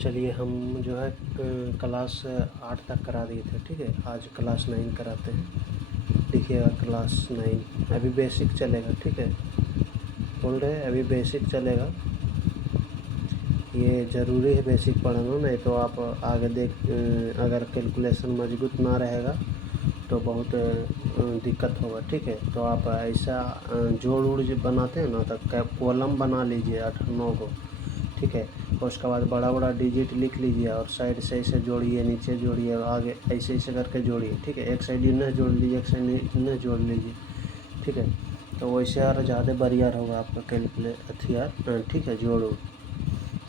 चलिए हम जो है क्लास 8 तक करा दिए थे, ठीक है। आज क्लास 9 कराते हैं। देखिएगा क्लास 9 अभी बेसिक चलेगा, ठीक है। बोल रहे हैं अभी बेसिक चलेगा, ये ज़रूरी है बेसिक पढ़ना, नहीं तो आप आगे अगर कैलकुलेशन मजबूत ना रहेगा तो बहुत दिक्कत होगा, ठीक है। तो आप ऐसा जोड़ उड़ बनाते हैं ना, तो कॉलम बना लीजिए 8-9 को, ठीक है। और उसके बाद बड़ा बड़ा डिजिट लिख लीजिए और साइड से ऐसे जोड़िए, नीचे जोड़िए, आगे ऐसे ऐसे करके जोड़िए, ठीक है। एक साइड इन्हें जोड़ लीजिए, एक साइड इन्हें जोड़ लीजिए, ठीक है। तो वैसे यार ज़्यादा बढ़िया होगा आपका कैलकुलेट, ठीक है, जोड़।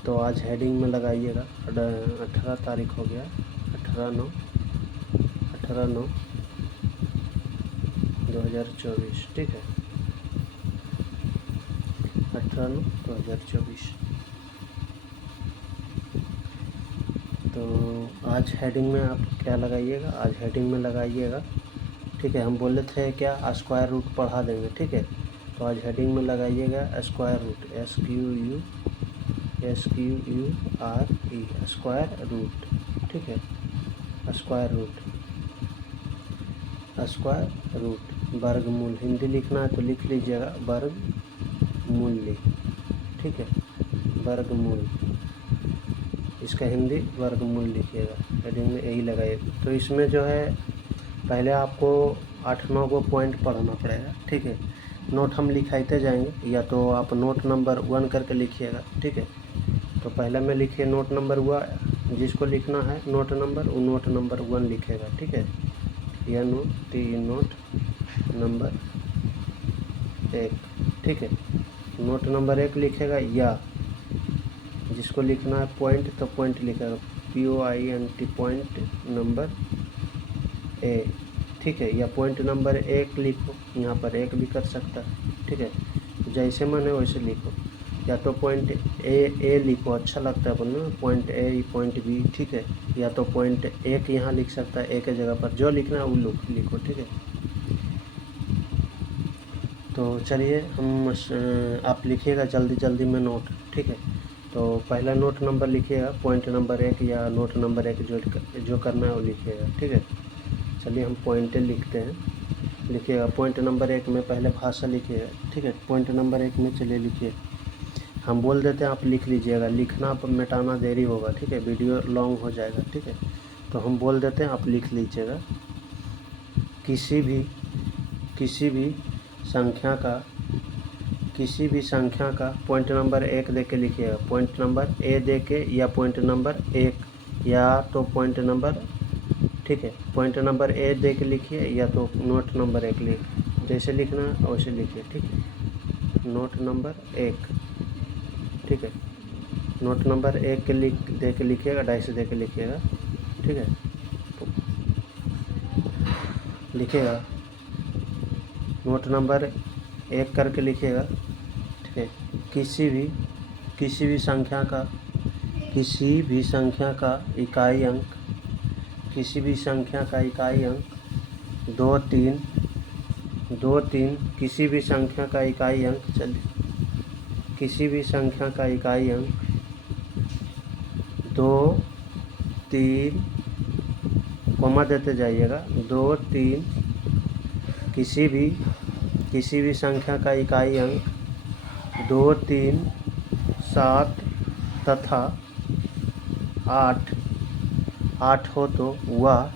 तो आज हेडिंग में लगाइएगा 18 तारीख हो गया, 18/9/2024, ठीक है। 18/9/2024। तो आज हेडिंग में आप क्या लगाइएगा, आज हेडिंग में लगाइएगा, ठीक है। हम बोले थे क्या स्क्वायर रूट पढ़ा देंगे, ठीक है। तो आज हेडिंग में लगाइएगा square root, SQURE, square root, ठीक है। स्क्वायर रूट वर्गमूल, हिंदी लिखना है तो लिख लीजिएगा वर्गमूल, ठीक है। वर्गमूल, इसका हिंदी वर्गमूल लिखिएगा, हेडिंग में यही लगाइएगा। तो इसमें जो है पहले आपको 8-9 को पॉइंट पढ़ना पड़ेगा, ठीक है। नोट हम लिखाते जाएंगे, या तो आप नोट नंबर 1 करके लिखिएगा, ठीक है। तो पहले में लिखिए नोट नंबर 1, जिसको लिखना है नोट नंबर, वो नोट नंबर 1 लिखेगा, ठीक है। यह नोट नंबर 1, ठीक है। नोट नंबर 1 लिखेगा, या जिसको लिखना है पॉइंट तो पॉइंट लिखेगा, POINT, पॉइंट नंबर ए, ठीक है। या पॉइंट नंबर 1 लिखो, यहाँ पर 1 भी कर सकता है, ठीक है। जैसे मन है वैसे लिखो, या तो पॉइंट ए लिखो, अच्छा लगता है बोलना, पॉइंट ए, पॉइंट बी, ठीक है। या तो पॉइंट 1 यहाँ लिख सकता है, ए के जगह पर जो लिखना है वो लिखो, ठीक है। तो चलिए आप लिखिएगा जल्दी जल्दी में नोट, ठीक है। तो पहला नोट नंबर लिखिएगा, पॉइंट नंबर 1 या नोट नंबर 1 जो करना है वो लिखिएगा, ठीक है। चलिए हम पॉइंटें लिखते हैं, लिखिएगा। पॉइंट नंबर 1 में पहले भाषा लिखिएगा, ठीक है। पॉइंट नंबर 1 में चलिए लिखिए, हम बोल देते हैं, आप लिख लीजिएगा, लिखना पर मिटाना देरी होगा, ठीक है, वीडियो लॉन्ग हो जाएगा, ठीक है। तो हम बोल देते हैं, आप लिख लीजिएगा। किसी भी संख्या का पॉइंट नंबर 1 दे के लिखिएगा, पॉइंट नंबर ए दे के, या पॉइंट नंबर 1, या तो पॉइंट नंबर, ठीक है, पॉइंट नंबर ए दे के लिखिए, या तो नोट नंबर 1 लिख, जैसे लिखना है वैसे लिखिए, ठीक है। नोट नंबर 1, ठीक है। नोट नंबर 1 के दे के लिखिएगा, डाइस दे के लिखिएगा, ठीक है। लिखिएगा नोट नंबर 1 करके लिखिएगा, ठीक है। किसी भी संख्या का इकाई अंक, किसी भी संख्या का इकाई अंक 2, 3, किसी भी संख्या का इकाई अंक, चलिए, किसी भी संख्या का इकाई अंक 2, 3, कॉमा देते जाइएगा, 2, 3, किसी भी संख्या का इकाई अंक 2, 3, 7 तथा 8 हो तो वह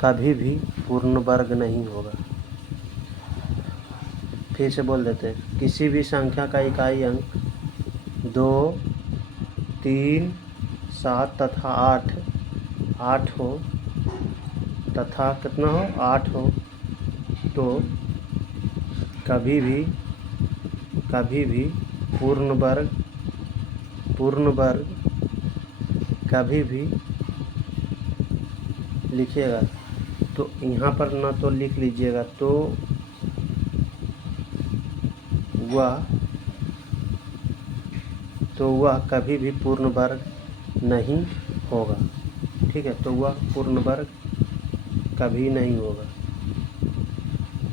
कभी भी पूर्ण वर्ग नहीं होगा। फिर से बोल देते हैं, किसी भी संख्या का इकाई अंक 2, 3, 7 तथा 8 हो, तथा कितना हो, 8 हो, तो कभी भी पूर्ण वर्ग कभी भी, लिखिएगा। तो यहाँ पर ना तो लिख लीजिएगा, तो वह कभी भी पूर्ण वर्ग नहीं होगा, ठीक है। तो वह पूर्ण वर्ग कभी नहीं होगा।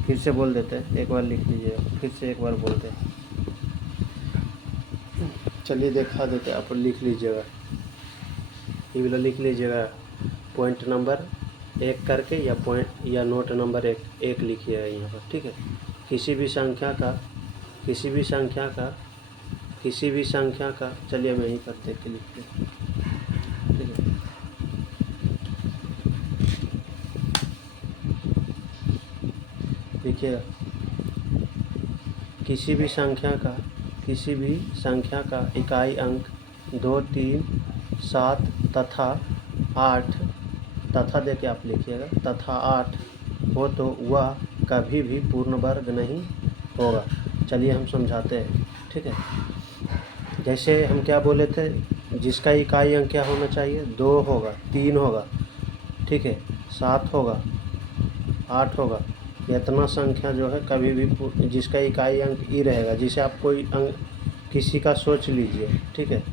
फिर से बोल देते हैं, एक बार लिख लीजिएगा, फिर से एक बार बोलते हैं, चलिए दिखा देते हैं, आप लिख लीजिएगा। ये वाला लिख लीजिएगा पॉइंट नंबर 1 करके, या पॉइंट या नोट नंबर 1 लिखिएगा यहाँ पर, ठीक है। किसी भी संख्या का चलिए मैं यहीं पर देख के लिखते हैं, ठीक है। देखिएगा, किसी भी संख्या का इकाई अंक 2, 3, 7 तथा 8 तथा देके आप लिखिएगा तथा 8 हो तो वह कभी भी पूर्ण वर्ग नहीं होगा। चलिए हम समझाते हैं, ठीक है। जैसे हम क्या बोले थे, जिसका इकाई अंक क्या होना चाहिए, 2 होगा, 3 होगा, ठीक है, 7 होगा, 8 होगा। इतना संख्या जो है कभी भी जिसका इकाई अंक ई रहेगा, जिसे आप कोई अंक किसी का सोच लीजिए, ठीक है।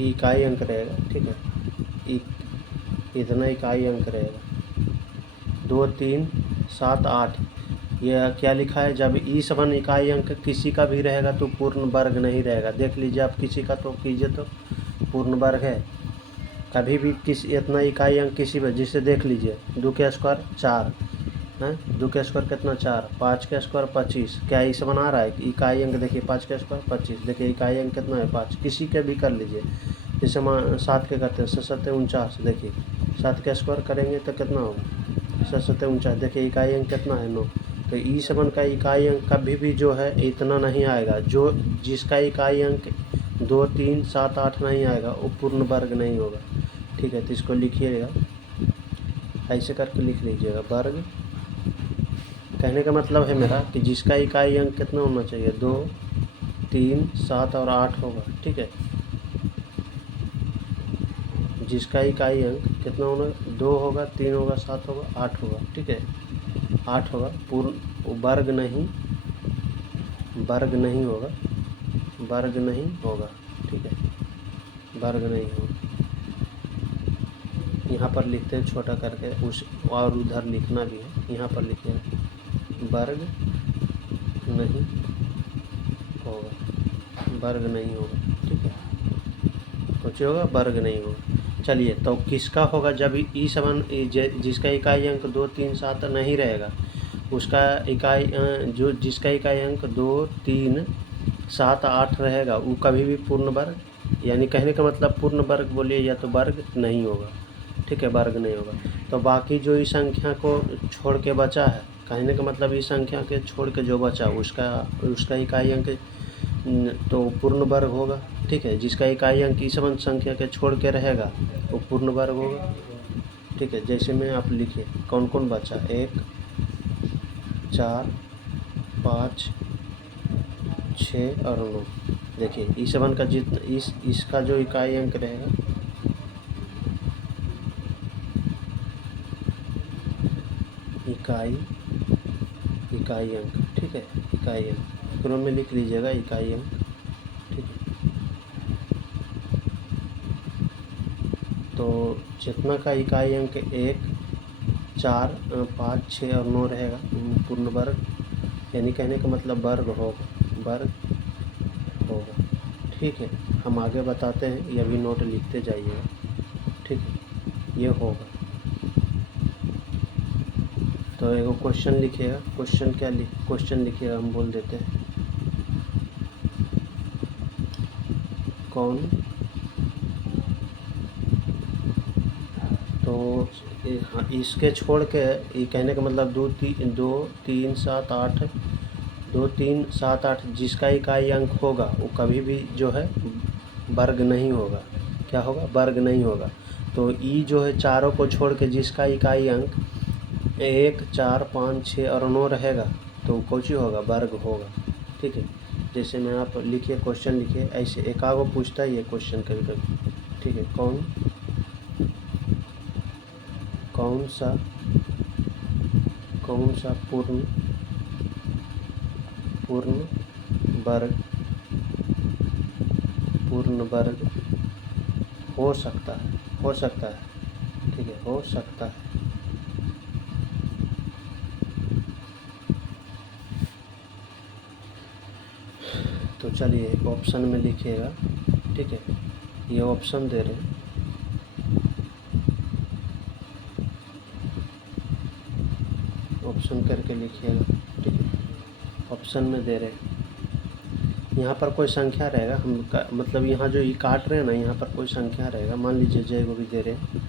इकाई अंक रहेगा, ठीक है, इतना इकाई अंक रहेगा 2, 3, 7, 8। यह क्या लिखा है, जब ई समान इकाई अंक किसी का भी रहेगा तो पूर्ण वर्ग नहीं रहेगा। देख लीजिए आप, किसी का तो कीजिए तो पूर्ण वर्ग है। कभी भी किसी इतना इकाई अंक किसी भी, जिसे देख लीजिए 2 का स्क्वायर 4 है, 2 का स्क्वायर कितना 4, 5 का स्क्वायर 25। क्या इसे बना रहा है, इकाई अंक देखिए 5 का स्क्वायर 25, देखिए इकाई अंक कितना है 5। किसी के भी कर लीजिए, जैसे 7 के करते हैं 7 7 49, देखिए 7 का स्क्वायर करेंगे तो कितना होगा 7 7 49, देखिए इकाई अंक कितना है 9। तो ई समान का इकाई अंक कभी भी जो है इतना नहीं आएगा। जो जिसका इकाई अंक 2, 3, 7, 8 नहीं आएगा वो पूर्ण वर्ग नहीं होगा, ठीक है। तो इसको लिखिएगा, ऐसे करके लिख लीजिएगा, वर्ग। कहने का मतलब है मेरा कि जिसका इकाई अंक कितना होना चाहिए, 2, 3, 7 और 8 होगा, ठीक है। जिसका इकाई अंक कितना होना, 2 होगा, 3 होगा, 7 होगा, 8 होगा, ठीक है। 8 होगा, पूर्ण वर्ग नहीं होगा, वर्ग नहीं होगा, ठीक है, वर्ग नहीं होगा। यहाँ पर लिखते हैं छोटा करके, उस और उधर लिखना भी है, यहाँ पर लिखिए वर्ग नहीं होगा, वर्ग नहीं होगा, ठीक है। सोचिए होगा, वर्ग नहीं होगा। चलिए, तो किसका होगा, जब ई समान जिसका इकाई अंक 2, 3, 7 नहीं रहेगा, उसका इकाई जिसका इकाई अंक 2, 3, 7, 8 रहेगा, वो कभी भी पूर्ण वर्ग, यानी कहने का मतलब पूर्ण वर्ग बोलिए या तो वर्ग नहीं होगा, ठीक है, वर्ग नहीं होगा। तो बाकी जो इस संख्या को छोड़ के बचा है, कहने का मतलब इस संख्या के छोड़ के जो बचा उसका इकाई अंक तो पूर्ण वर्ग होगा, ठीक है। जिसका इकाई अंक इस समान संख्या के छोड़ के रहेगा वो पूर्ण वर्ग होगा, ठीक है। जैसे में आप लिखिए कौन कौन बचा, 1, 4, 5, 6 और 9। देखिए इस समान का जितना इसका जो इकाई अंक रहेगा, इकाई अंक, ठीक है, इकाई अंक क्रम में लिख लीजिएगा, इकाई अंक, ठीक है। तो जितना का इकाई अंक 1, 4, 5, 6 और 9 रहेगा पूर्ण वर्ग, यानी कहने का मतलब वर्ग होगा, ठीक है। हम आगे बताते हैं, ये भी नोट लिखते जाइएगा, ठीक है, ये होगा। तो एगो क्वेश्चन लिखिएगा, क्वेश्चन लिखिएगा, हम बोल देते हैं कौन, तो इसके छोड़ के, ये कहने का मतलब 2, 3, 7, 8, 2, 3, 7, 8 जिसका इकाई अंक होगा वो कभी भी जो है वर्ग नहीं होगा। क्या होगा, वर्ग नहीं होगा। तो ई जो है चारों को छोड़ के जिसका इकाई अंक 1, 4, 5, 6 और 9 रहेगा तो कौन सी होगा, वर्ग होगा, ठीक है। जैसे में आप लिखिए, क्वेश्चन लिखिए, ऐसे एकागो पूछता है ये क्वेश्चन कभी कभी, ठीक है। कौन सा पूर्ण वर्ग हो सकता है, ठीक है, हो सकता है। तो चलिए ऑप्शन में लिखिएगा, ठीक है, ये ऑप्शन दे रहे हैं, ऑप्शन करके लिखिएगा, ठीक है, ऑप्शन में दे रहे हैं। यहाँ पर कोई संख्या रहेगा, मतलब यहाँ जो ये काट रहे हैं ना, यहाँ पर कोई संख्या रहेगा, मान लीजिए जय को भी दे रहे हैं,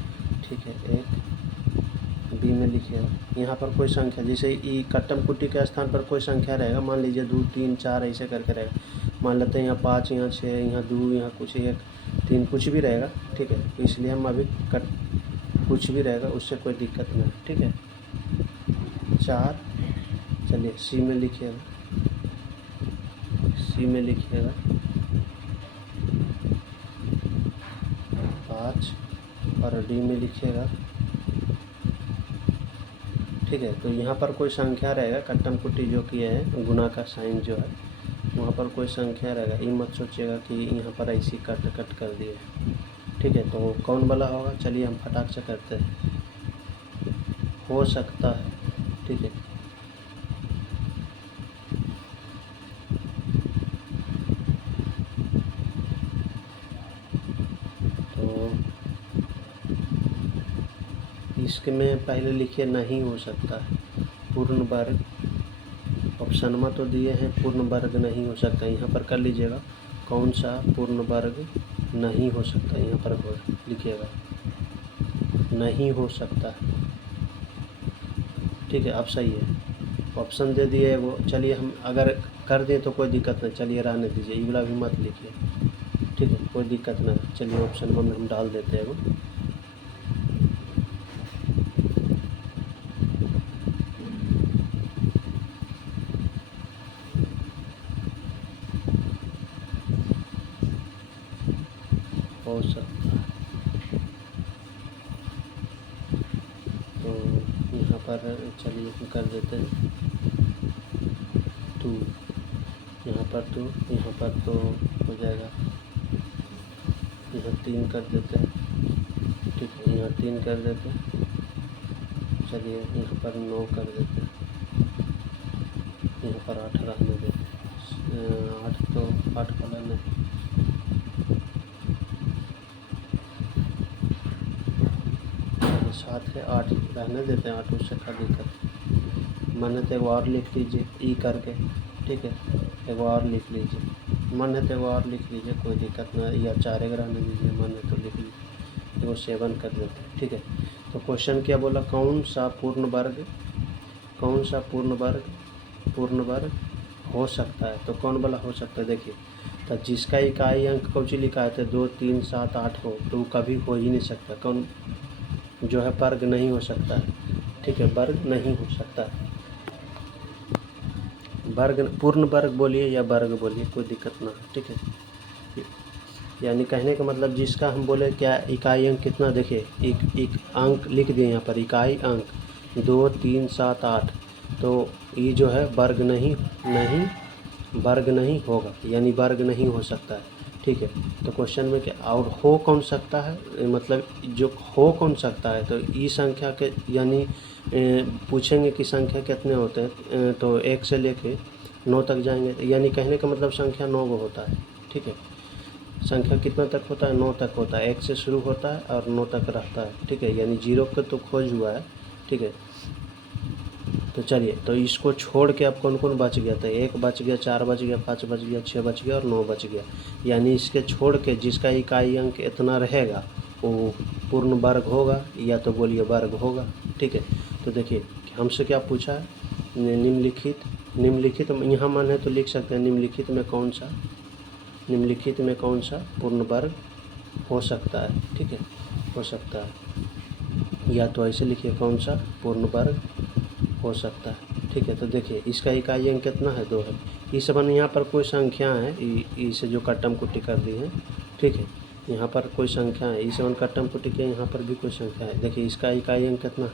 ठीक है, एक बी में लिखिएगा, यहाँ पर कोई संख्या, जैसे ई कट्टम कुट्टी के स्थान पर कोई संख्या रहेगा, मान लीजिए 2 3 4 ऐसे करके रहेगा, मान लेते हैं यहाँ 5, यहाँ 6, यहाँ 2, यहाँ कुछ 1 3 कुछ भी रहेगा, ठीक है, तो इसलिए हम अभी कुछ भी रहेगा उससे कोई दिक्कत नहीं, ठीक है। 4, चलिए सी में लिखिएगा, सी में लिखिएगा 5 और डी में लिखिएगा, ठीक है। तो यहाँ पर कोई संख्या रहेगा, कट्टम कुट्टी जो किए हैं, गुना का साइन जो है वहाँ पर कोई संख्या रहेगा, ये मत सोचिएगा कि यहाँ पर ऐसी कट कर दिए, ठीक है। तो कौन वाला होगा, चलिए हम फटाक से करते हैं, हो सकता है, ठीक है, तो इसके में पहले लिखिए नहीं हो सकता है, पूर्ण वर्ग, ऑप्शन में तो दिए हैं पूर्ण वर्ग नहीं हो सकता, यहाँ पर कर लीजिएगा कौन सा पूर्ण वर्ग नहीं हो सकता, यहाँ पर लिखिएगा नहीं हो सकता, ठीक है। अब सही है, ऑप्शन दे दिए वो, चलिए हम अगर कर दें तो कोई दिक्कत नहीं, चलिए रहने दीजिए, ये वाला भी मत लिखिए, ठीक है, कोई दिक्कत नहीं, चलिए ऑप्शन में हम डाल देते हैं वो, हो सकता है। तो यहाँ पर चलिए हम कर देते हैं 2, यहाँ पर 2, यहाँ पर तो हो जाएगा, यहाँ 3 कर देते हैं, ठीक है, यहाँ 3 कर देते हैं, चलिए यहाँ पर 9 कर देते हैं, यहाँ पर 8 रहने देते हैं, 8 तो 8 वाला नहीं, साथ है 8 रहने देते हैं, 8 उससे क्या दिक्कत, मन है तो एक और लिख लीजिए ई करके, ठीक है, एक और लिख लीजिए, मन है तो एक और लिख लीजिए, कोई दिक्कत नहीं, या 4 एक रहने दीजिए, मन है तो लिख लीजिए, वो 7 कर देते हैं, ठीक है। तो क्वेश्चन क्या बोला, कौन सा पूर्ण वर्ग, कौन सा पूर्ण वर्ग हो सकता है, तो कौन वाला हो सकता है, देखिए, तो जिसका इकाई अंक कौची लिखा है, तो 2 3 7 8 हो, तो वो कभी हो ही नहीं सकता, कौन जो है वर्ग नहीं हो सकता है, ठीक है, वर्ग नहीं हो सकता है, वर्ग पूर्ण वर्ग बोलिए या वर्ग बोलिए, कोई दिक्कत ना, ठीक है। यानी कहने का मतलब जिसका हम बोले क्या इकाई अंक कितना, देखिए एक अंक लिख दिए यहाँ पर, इकाई अंक 2 3 7 8, तो ये जो है वर्ग नहीं होगा, यानी वर्ग नहीं हो सकता है, ठीक है। तो क्वेश्चन में क्या और हो कौन सकता है, मतलब जो हो कौन सकता है, तो ई संख्या के यानी पूछेंगे कि संख्या कितने होते हैं, तो 1 से लेके 9 तक जाएंगे, यानी कहने का मतलब संख्या 9 को होता है, ठीक है। संख्या कितना तक होता है, 9 तक होता है, 1 से शुरू होता है और 9 तक रहता है, ठीक है, यानी 0 का तो खोज हुआ है, ठीक है। तो चलिए, तो इसको छोड़ के अब कौन कौन बच गया, तो 1 बच गया, 4 बच गया, 5 बच गया, 6 बच गया और 9 बच गया, यानी इसके छोड़ के जिसका इकाई अंक इतना रहेगा वो पूर्ण वर्ग होगा, या तो बोलिए वर्ग होगा, ठीक है। तो देखिए हमसे क्या पूछा है, निम्नलिखित यहाँ मन है तो लिख सकते हैं निम्नलिखित में कौन सा पूर्ण वर्ग हो सकता है, ठीक है, हो सकता है, या तो ऐसे लिखिए कौन सा पूर्ण वर्ग हो सकता है, ठीक है। तो देखिए इसका इकाई अंक कितना है, 2 है, इस बन यहाँ पर कोई संख्या है, इसे जो कट्टम कुट्टी कर दी है, ठीक है, यहाँ पर कोई संख्या है, इस वन कट्टम कुट्टी के यहाँ पर भी कोई संख्या है, देखिए इसका इकाई अंक कितना है,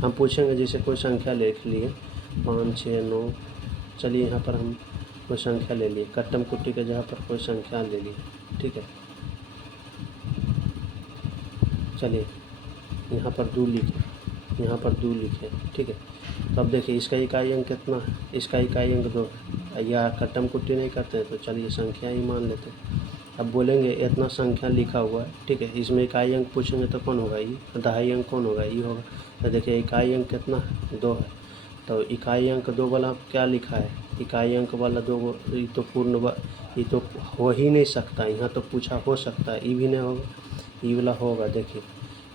हम पूछेंगे, जैसे कोई संख्या लिख लिए 5 6 9, चलिए यहाँ पर हम कोई संख्या ले लिए, कट्टम कुट्टी के जगह पर कोई संख्या ले लिए, ठीक है, चलिए यहाँ पर 2 लिखे, यहाँ पर 2 लिखे, ठीक है। तो अब देखिए इसका इकाई अंक कितना है, इसका इकाई अंक 2, या कट्टम कुट्टी नहीं करते हैं तो चलिए संख्या ही मान लेते हैं। अब बोलेंगे इतना संख्या लिखा हुआ है, ठीक है, इसमें इकाई अंक पूछेंगे तो कौन होगा, ये दहाई अंक कौन होगा, ये होगा। तो देखिए इकाई अंक कितना है, 2 है, तो इकाई अंक 2 वाला क्या लिखा है, इकाई अंक वाला 2, ये तो ये तो हो ही नहीं सकता, यहाँ तो पूछा हो सकता है, ये भी नहीं होगा, ये वाला होगा। देखिए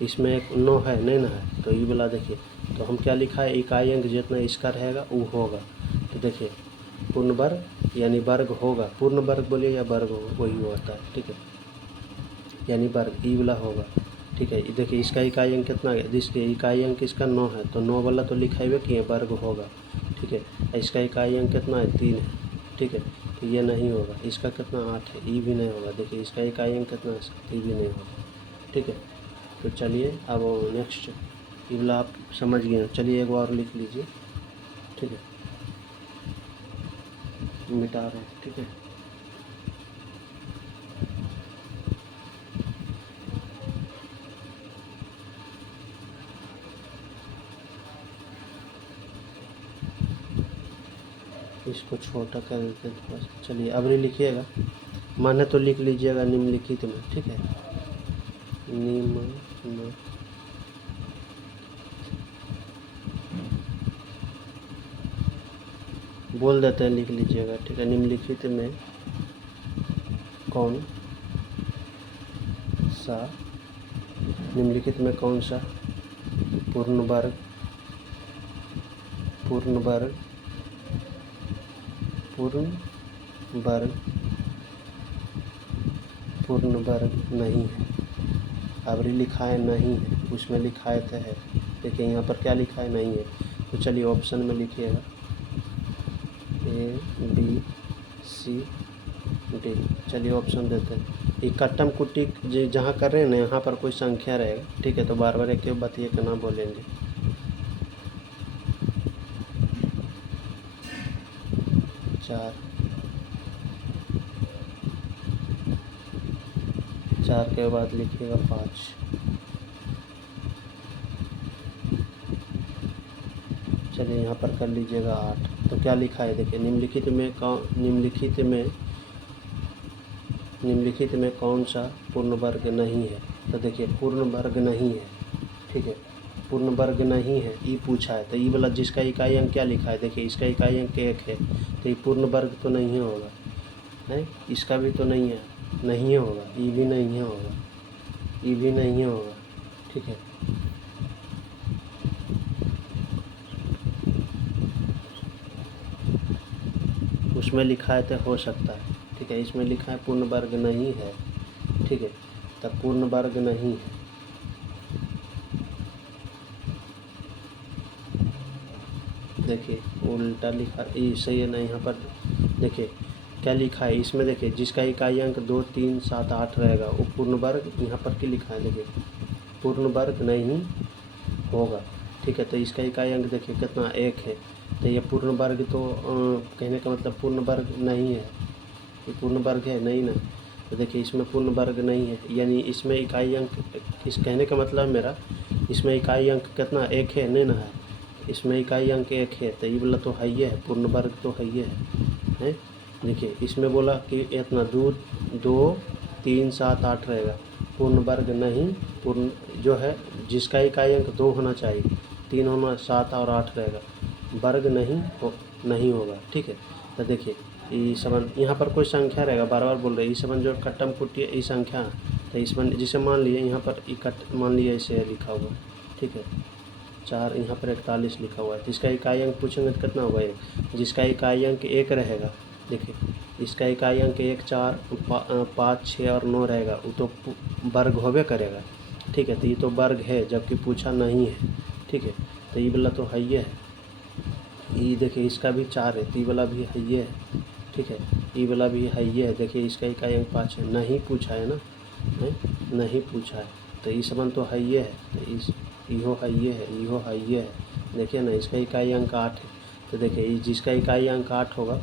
इसमें एक 9 है, नहीं ना है, तो ये वाला देखिए, तो हम क्या लिखा है, इकाई अंक जितना इसका रहेगा वो होगा। तो देखिए पूर्ण वर्ग यानी वर्ग होगा, पूर्ण वर्ग बोलिए या वर्ग होगा, वही होता है, ठीक है, यानी वर्ग ई वाला होगा, ठीक है। देखिए इसका इकाई अंक कितना है, जिसके इकाई अंक इसका 9 है, तो 9 वाला तो लिखा हुआ कि वर्ग होगा, ठीक है। इसका इकाई अंक कितना है, 3 है, ठीक है, तो ये नहीं होगा। इसका कितना 8 है, ई भी नहीं होगा। देखिए इसका इकाई अंक कितना है, 7, ई भी नहीं होगा, ठीक है। तो चलिए अब नेक्स्ट ये वाला आप समझ गए, चलिए एक बार लिख लीजिए, ठीक है, मिटा रहे हैं, ठीक है। इसको छोटा कर देते हैं थोड़ा सा। चलिए अब लिखिएगा, माने तो लिख लीजिएगा निम्नलिखित में, ठीक है, निम्न बोल देते हैं, लिख लीजिएगा, ठीक है। निम्नलिखित में कौन सा, निम्नलिखित में कौन सा पूर्ण वर्ग पूर्ण वर्ग पूर्ण वर्ग पूर्ण वर्ग नहीं है। अब लिखा है नहीं है, उसमें लिखा है तो है, देखिए यहाँ पर क्या लिखा है, नहीं है। तो चलिए ऑप्शन में लिखिएगा A B C D। चलिए ऑप्शन देते हैं। ये कट्टम कुट्टी जहाँ कर रहे हैं ना, यहाँ पर कोई संख्या रहेगा, ठीक है, तो बार बार एक बात ये कहना बोलेंगे। 4 के बाद लिखिएगा 5। चलिए यहाँ पर कर लीजिएगा 8। तो क्या लिखा है, देखिए निम्नलिखित में कौन सा पूर्ण वर्ग नहीं है। तो देखिए पूर्ण वर्ग नहीं है, ठीक है, पूर्ण वर्ग नहीं है, ई पूछा है, तो ई वाला जिसका इकाई अंक क्या लिखा है, देखिए इसका इकाई अंक 1 है, तो ये पूर्ण वर्ग तो नहीं होगा, है, इसका भी तो नहीं है, नहीं होगा, ई भी नहीं होगा, ई भी नहीं होगा, ठीक है। उसमें लिखा है तो हो सकता है, ठीक है, इसमें लिखा है पूर्ण वर्ग नहीं है, ठीक है, तब पूर्ण वर्ग नहीं है। देखिए उल्टा लिखा, ये सही है ना, यहाँ पर देखिए क्या लिखा है, इसमें देखिए जिसका इकाई अंक 2, 3, 7, 8 रहेगा वो पूर्ण वर्ग, यहाँ पर क्या लिखा है, देखिए पूर्ण वर्ग नहीं होगा, ठीक है। तो इसका इकाई अंक देखिए कितना 1 है, तो ये पूर्ण वर्ग तो कहने का मतलब पूर्ण वर्ग नहीं है, ये पूर्ण वर्ग है नहीं ना। तो देखिए इसमें पूर्ण वर्ग नहीं है, यानी इसमें इकाई अंक, इस कहने का मतलब मेरा, इसमें इकाई अंक कितना 1 है, नहीं ना है, इसमें इकाई अंक 1 है, तो ये वाला तो है ही है, पूर्ण वर्ग तो है ही है। देखिए इसमें बोला कि इतना 2, 3, 7, 8 रहेगा, पूर्ण वर्ग नहीं, पूर्ण जो है जिसका इकाई अंक 2 होना चाहिए, 3 होना, 7 और 8 रहेगा, वर्ग नहीं होगा, ठीक है। तो देखिए ये संबंध, यहाँ पर कोई संख्या रहेगा, बार बार बोल रहे हैं, ये संबंध जो कट्टम कुट्टी है, ये संख्या, तो इसमें जिसे मान लिए यहाँ पर मान लिया इसे लिखा हुआ, ठीक है, 4, यहाँ पर 41 लिखा हुआ है, तो इसका इकाई अंक पूछेंगे तो कितना होगा, 1, जिसका इकाई अंक 1 रहेगा, देखिए इसका इकाई अंक 1, 4, 5, 6 और 9 रहेगा, वो तो वर्ग होबे करेगा, ठीक है। तो ये तो वर्ग है, जबकि पूछा नहीं है, ठीक है, तो ये वाला तो है ही है, ये देखिए इसका भी 4 है, तो ये वाला भी है ही है, ठीक है, ये वाला भी है ही है, देखिए इसका इकाई अंक 5 है, नहीं पूछा है ना, नहीं पूछा है, तो ये संबंध तो है ही है, तो इस इहो है ये है, इहो है ये है, देखिए ना इसका इकाई अंक 8 है, तो देखिए जिसका इकाई अंक 8 होगा,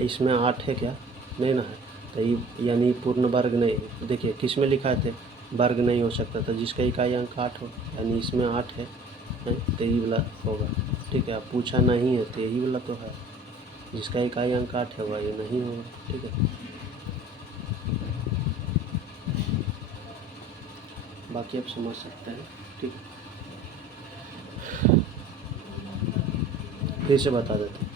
इसमें 8 है क्या, नहीं ना है, तो ये यानी पूर्ण वर्ग नहीं, देखिए किस में लिखा थे, वर्ग नहीं हो सकता था, जिसका इकाई अंक 8 हो, यानी इसमें 8 है, तो यही वाला होगा, ठीक है। अब पूछा नहीं है तो यही वाला तो है, जिसका इकाई अंक 8 होगा ये नहीं होगा। ठीक है, बाकी आप समझ सकते हैं। ठीक है, फिर से बता देते हैं,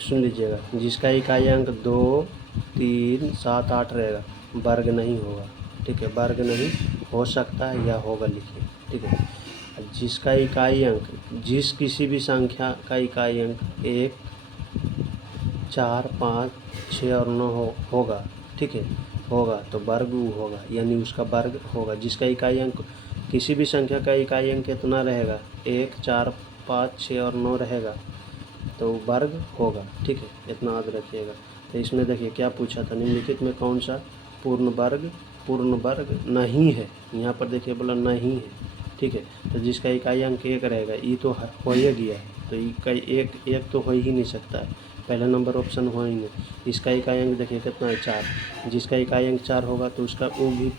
सुन लीजिएगा। जिसका इकाई अंक 2, 3, 7, 8 रहेगा, वर्ग नहीं होगा। ठीक है, वर्ग नहीं हो सकता है या होगा लिखिए। ठीक है, जिसका इकाई अंक, जिस किसी भी संख्या का इकाई अंक 1, 4, 5, 6 और 9 होगा। ठीक है, होगा तो वर्ग होगा, यानी उसका वर्ग होगा। जिसका इकाई अंक, किसी भी संख्या का इकाई अंक कितना रहेगा, 1, 4, 5, 6 और 9 रहेगा तो वर्ग होगा। ठीक है, इतना याद रखिएगा। तो इसमें देखिए क्या पूछा था, निम्नलिखित में कौन सा पूर्ण वर्ग नहीं है। यहाँ पर देखिए बोला नहीं है। ठीक है, तो जिसका इकाई अंक 1 रहेगा, ये तो हो ही गया है, तो इकाई एक तो हो ही नहीं सकता है, पहला नंबर ऑप्शन हो ही नहीं। इसका इकाई अंक देखिए कितना है, 4। जिसका इकाई अंक 4 होगा तो उसका वो भी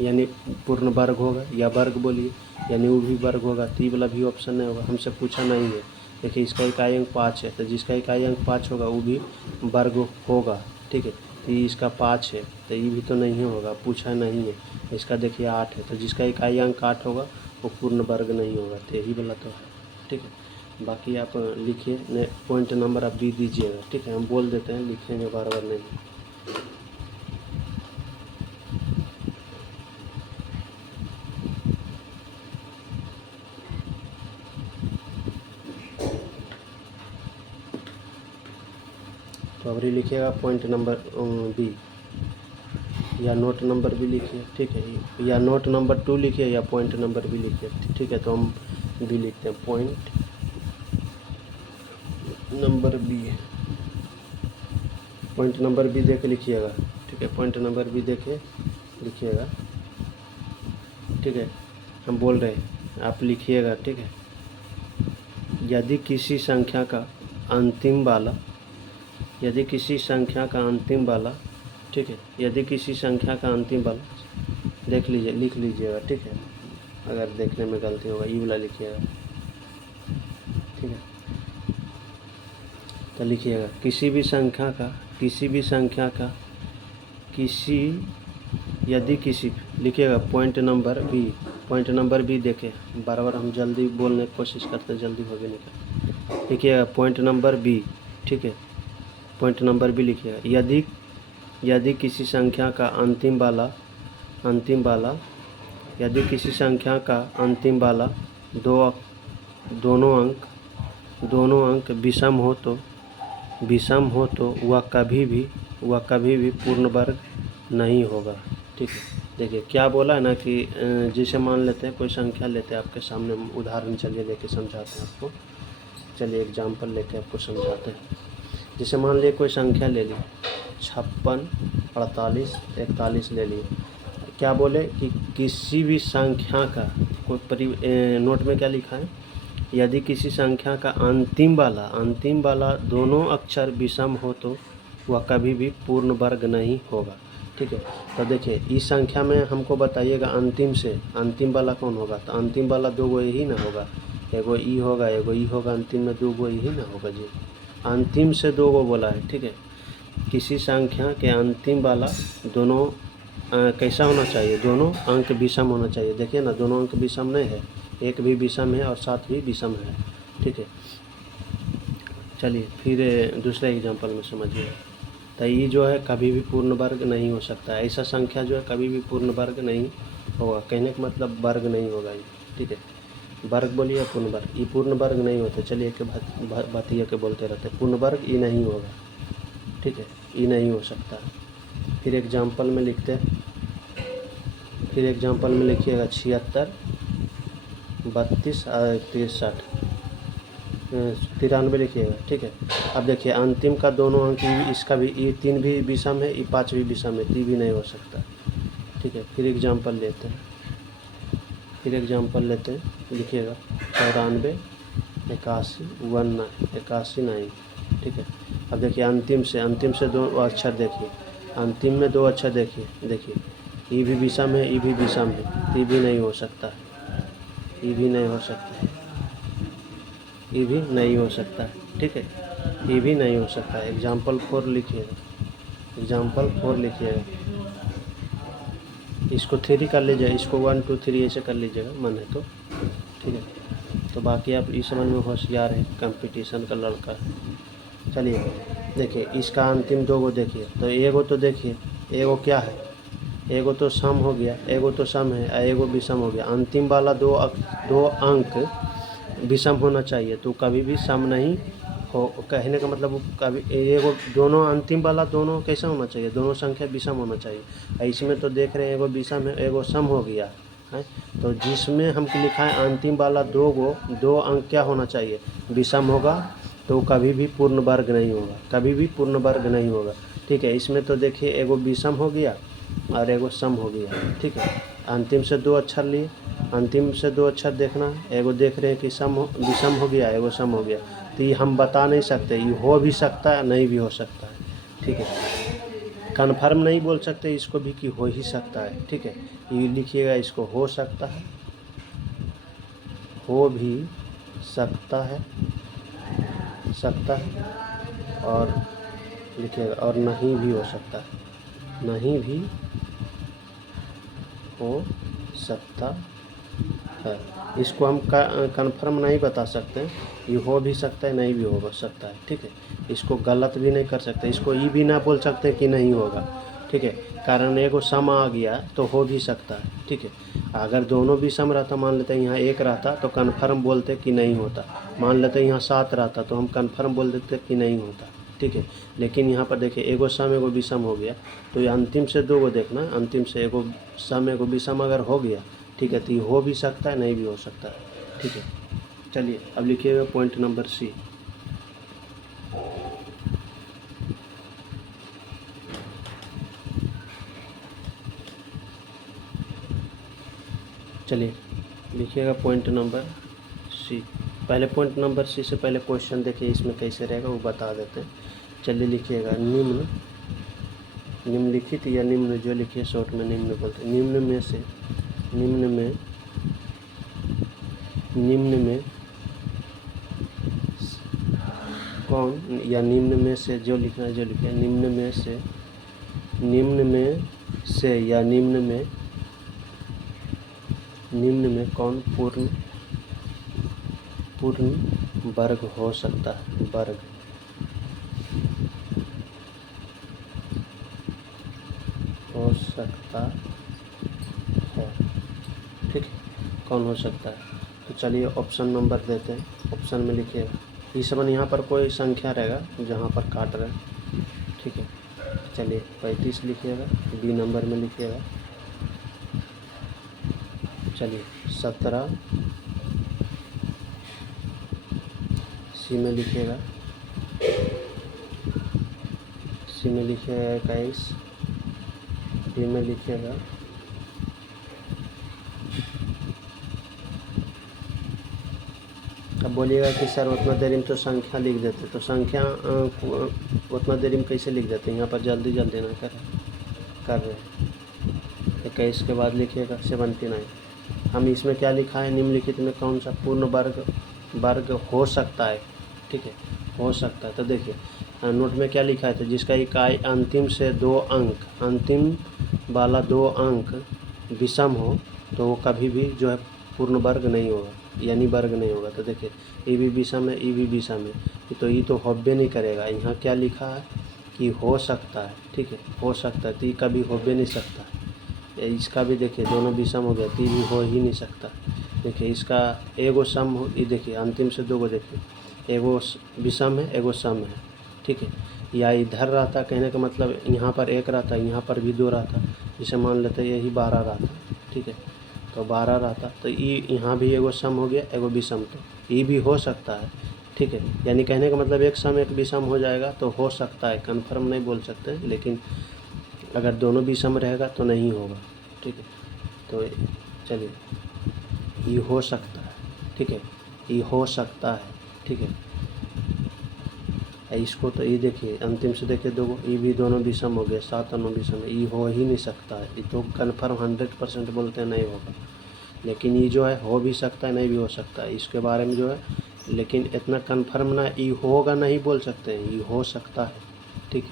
यानी पूर्ण वर्ग होगा, या वर्ग बोलिए, यानी वो भी वर्ग होगा। तो ये वाला भी ऑप्शन नहीं होगा, हमसे पूछा नहीं है। देखिए इसका इकाई अंक 5 है, तो जिसका इकाई अंक 5 होगा वो भी वर्ग होगा। ठीक है, तो ये इसका 5 है, तो ये भी तो नहीं होगा, पूछा नहीं है। इसका देखिए 8 है, तो जिसका इकाई अंक 8 होगा वो पूर्ण वर्ग नहीं होगा, तो यही वाला तो है। ठीक है, बाकी आप लिखिए, पॉइंट नंबर आप भी दीजिएगा। ठीक है, हम बोल देते हैं, लिखेंगे बार बार नहीं। तो अब लिखिएगा पॉइंट नंबर बी, या नोट नंबर भी लिखिए। ठीक है, या नोट नंबर 2 लिखिए या पॉइंट नंबर भी लिखिए। ठीक है, तो हम बी लिखते हैं, point number B. Point number B देख लिखिएगा। ठीक है, पॉइंट नंबर बी देखे लिखिएगा। ठीक है, हम बोल रहे हैं, आप लिखिएगा। ठीक है, यदि किसी संख्या का अंतिम वाला, यदि किसी संख्या का अंतिम वाला, ठीक है, यदि किसी संख्या का अंतिम वाला, देख लीजिए, लिख लीजिएगा। ठीक है, अगर देखने में गलती होगा ये वाला लिखिएगा। ठीक है, तो लिखिएगा किसी भी संख्या का, यदि किसी, लिखिएगा point number B. Point number B देखें, बार बार हम जल्दी बोलने की कोशिश करते हैं, जल्दी हो भी नहीं करते। लिखिएगा पॉइंट नंबर बी। ठीक है, पॉइंट नंबर बी लिखिएगा, यदि किसी संख्या का अंतिम वाला, यदि किसी संख्या का अंतिम वाला दोनों अंक विषम हो तो वह कभी भी पूर्ण वर्ग नहीं होगा। ठीक है, देखिए क्या बोला है ना कि जैसे मान लेते हैं कोई संख्या लेते हैं आपके सामने, उदाहरण चलिए लेके समझाते हैं आपको। चलिए एग्जाम्पल लेके आपको समझाते हैं। जैसे मान लिए कोई संख्या ले ली, 56, 48, 41 ले लिए। क्या बोले कि किसी भी संख्या का नोट में क्या लिखा है, यदि किसी संख्या का अंतिम वाला दोनों अक्षर विषम हो तो वह कभी भी पूर्ण वर्ग नहीं होगा। ठीक है, तो देखिए इस संख्या में हमको बताइएगा अंतिम वाला कौन होगा, तो अंतिम वाला 2 गो यही ना होगा, एगो ई होगा, एगो ई होगा, अंतिम में 2 गो यही ना होगा जी, अंतिम से 2 गो बोला है। ठीक है, किसी संख्या के अंतिम वाला दोनों कैसा होना चाहिए, दोनों अंक विषम होना चाहिए। देखिए ना, दोनों अंक विषम नहीं है, एक भी विषम है और 7 भी विषम है। ठीक है, चलिए फिर दूसरे एग्जांपल में समझिए। तो ये जो है कभी भी पूर्ण वर्ग नहीं हो सकता, ऐसा संख्या जो है कभी भी पूर्ण वर्ग नहीं होगा। कहने का मतलब वर्ग नहीं होगा ये। ठीक है, वर्ग बोलिए पूर्ण वर्ग, ये पूर्ण वर्ग नहीं होते। चलिए एक बात ये के बोलते रहते, पूर्ण वर्ग ये नहीं होगा। ठीक है, ये नहीं हो सकता। फिर एग्जाम्पल में लिखते हैं, फिर एग्जाम्पल में लिखिएगा 76, 32, 63, 93 लिखिएगा। ठीक है, अब देखिए अंतिम का दोनों अंक, इसका भी, ये 3 भी विषम है, ये 5 भी विषम है, 3 भी नहीं हो सकता। ठीक है, फिर एग्जाम्पल लेते हैं, लिखिएगा 94, 81, 81, 9। ठीक है, अब देखिए अंतिम से 2 अक्षर देखिए, अंतिम में 2 अक्षर देखिए, ये भी विषम है, ये भी विषम है, ये भी नहीं हो सकता, ये भी नहीं हो सकता, ये भी नहीं हो सकता। ठीक है, ये भी नहीं हो सकता है। एग्जाम्पल 4 लिखिएगा, एग्जाम्पल 4 लिखिएगा। इसको 3 कर लीजिए, इसको 1 2 3 ऐसे कर लीजिएगा मन है तो, ठीक है। तो बाकी आप इस समझ में होशियार है, कंपटीशन का लड़का है। चलिए देखिए इसका अंतिम 2 गो देखिए, तो एगो तो देखिए, एगो क्या है, एगो तो सम हो गया, एगो तो सम है, एगो विषम हो गया। अंतिम वाला 2 अंक विषम होना चाहिए, तो कभी भी सम नहीं हो। कहने का मतलब कभी एगो दोनों अंतिम वाला दोनों कैसा होना चाहिए, दोनों संख्या विषम होना चाहिए। इसमें तो देख रहे हैं एगो विषम है, एगो सम हो गया है। तो जिसमें हमको लिखा है अंतिम वाला 2 अंक क्या होना चाहिए, विषम होगा, तो कभी भी पूर्ण वर्ग नहीं होगा, कभी भी पूर्ण वर्ग नहीं होगा, ठीक है। इसमें तो देखिए एगो विषम हो गया और एगो सम हो गया, ठीक है। अंतिम से 2 अक्षर लिए, अंतिम से 2 अक्षर देखना, एगो देख रहे हैं कि विषम हो गया, एगो सम हो गया। तो ये हम बता नहीं सकते, ये हो भी सकता है नहीं भी हो सकता है, ठीक है। कन्फर्म नहीं बोल सकते इसको भी कि हो ही सकता है, ठीक है। ये लिखिएगा, इसको हो सकता है, हो भी सकता है, और लिखिएगा और नहीं भी हो सकता है, नहीं भी हो सकता है। इसको हम कन्फर्म नहीं बता सकते, ये हो भी सकता है नहीं भी हो सकता है, ठीक है। इसको गलत भी नहीं कर सकते, इसको ये भी ना बोल सकते कि नहीं होगा, ठीक है। कारण एगो सम आ गया तो हो भी सकता है, ठीक है। अगर दोनों भी सम रहता, मान लेते हैं यहाँ 1 रहता तो कन्फर्म बोलते कि नहीं होता, मान लेते हैं यहाँ 7 रहता तो हम कन्फर्म बोल देते कि नहीं होता, ठीक है। लेकिन यहाँ पर देखिए एगो सम एगो विषम हो गया, तो ये अंतिम से 2 गो देखना, अंतिम से एगो सम एगो विषम अगर हो गया, ठीक है, तो ये हो भी सकता है नहीं भी हो सकता है, ठीक है। चलिए अब लिखिएगा पॉइंट नंबर सी। चलिए लिखिएगा पॉइंट नंबर सी। पहले पॉइंट नंबर सी से पहले क्वेश्चन देखिए इसमें कैसे रहेगा वो बता देते हैं। चलिए लिखिएगा निम्नलिखित या निम्न, जो लिखिए शॉर्ट में निम्न बोलते हैं, निम्न में कौन, या निम्न में से जो लिखना है जो लिखिए, निम्न में से या निम्न में कौन पूर्ण वर्ग हो सकता है, वर्ग हो सकता है, ठीक है, कौन हो सकता है। तो चलिए ऑप्शन नंबर देते हैं, ऑप्शन में लिखिएगा। ये सब यहाँ पर कोई संख्या रहेगा जहाँ पर काट रहे हैं, ठीक है। चलिए 35 लिखिएगा, बी नंबर में लिखिएगा। चलिए 17, सी में लिखिएगा, सी में लिखिएगा 21, डी में लिखिएगा, अब बोलिएगा कि सर उतना देरी में तो संख्या लिख देते, तो संख्या उतना देरी में कैसे लिख देते हैं, यहाँ पर जल्दी ना कर रहे हैं। 21 के बाद लिखिएगा 79। हम इसमें क्या लिखा है, निम्नलिखित में कौन सा पूर्ण वर्ग हो सकता है, ठीक है, हो सकता है। तो देखिए नोट में क्या लिखा है, तो जिसका इकाई अंतिम से 2 अंक, अंतिम वाला 2 अंक विषम हो तो वो कभी भी जो है पूर्ण वर्ग नहीं होगा, यानी वर्ग नहीं होगा। तो देखिए ये भी विषम है, ये भी विषम है, तो ये तो होबे नहीं करेगा। यहाँ क्या लिखा है कि हो सकता है, ठीक है, हो सकता है, तो ये कभी होबे नहीं सकता। इसका भी देखिए दोनों विषम हो गया, तो ये भी हो ही नहीं सकता। देखिए इसका एगो सम हो, ये देखिए अंतिम से 2 गो देखिए, एगो विषम है एगो सम है, ठीक है। या इधर रहता, कहने का मतलब यहाँ पर 1 रहता, यहाँ पर भी 2 रहता, जिसे मान लेते यही 12 रहता, ठीक है, तो 12 रहता, तो ये यहाँ भी एगो सम हो गया एगो विषम, तो ये भी हो सकता है, ठीक है। यानी कहने का मतलब एक सम एक विषम हो जाएगा तो हो सकता है, कन्फर्म नहीं बोल सकते, लेकिन अगर दोनों विषम रहेगा तो नहीं होगा, ठीक है। तो चलिए ये हो सकता है, ठीक है, ये हो सकता है, ठीक है। इसको तो ये देखिए अंतिम से देखिए 2 ये भी दोनों विषम हो गए, 7 और 9 विषम है, ये हो ही नहीं सकता है, ये तो कन्फर्म 100% बोलते हैं नहीं होगा। लेकिन ये जो है हो भी सकता है नहीं भी हो सकता है, इसके बारे में जो है लेकिन इतना कन्फर्म ना ई होगा नहीं बोल सकते हैं, ई हो सकता है, ठीक है।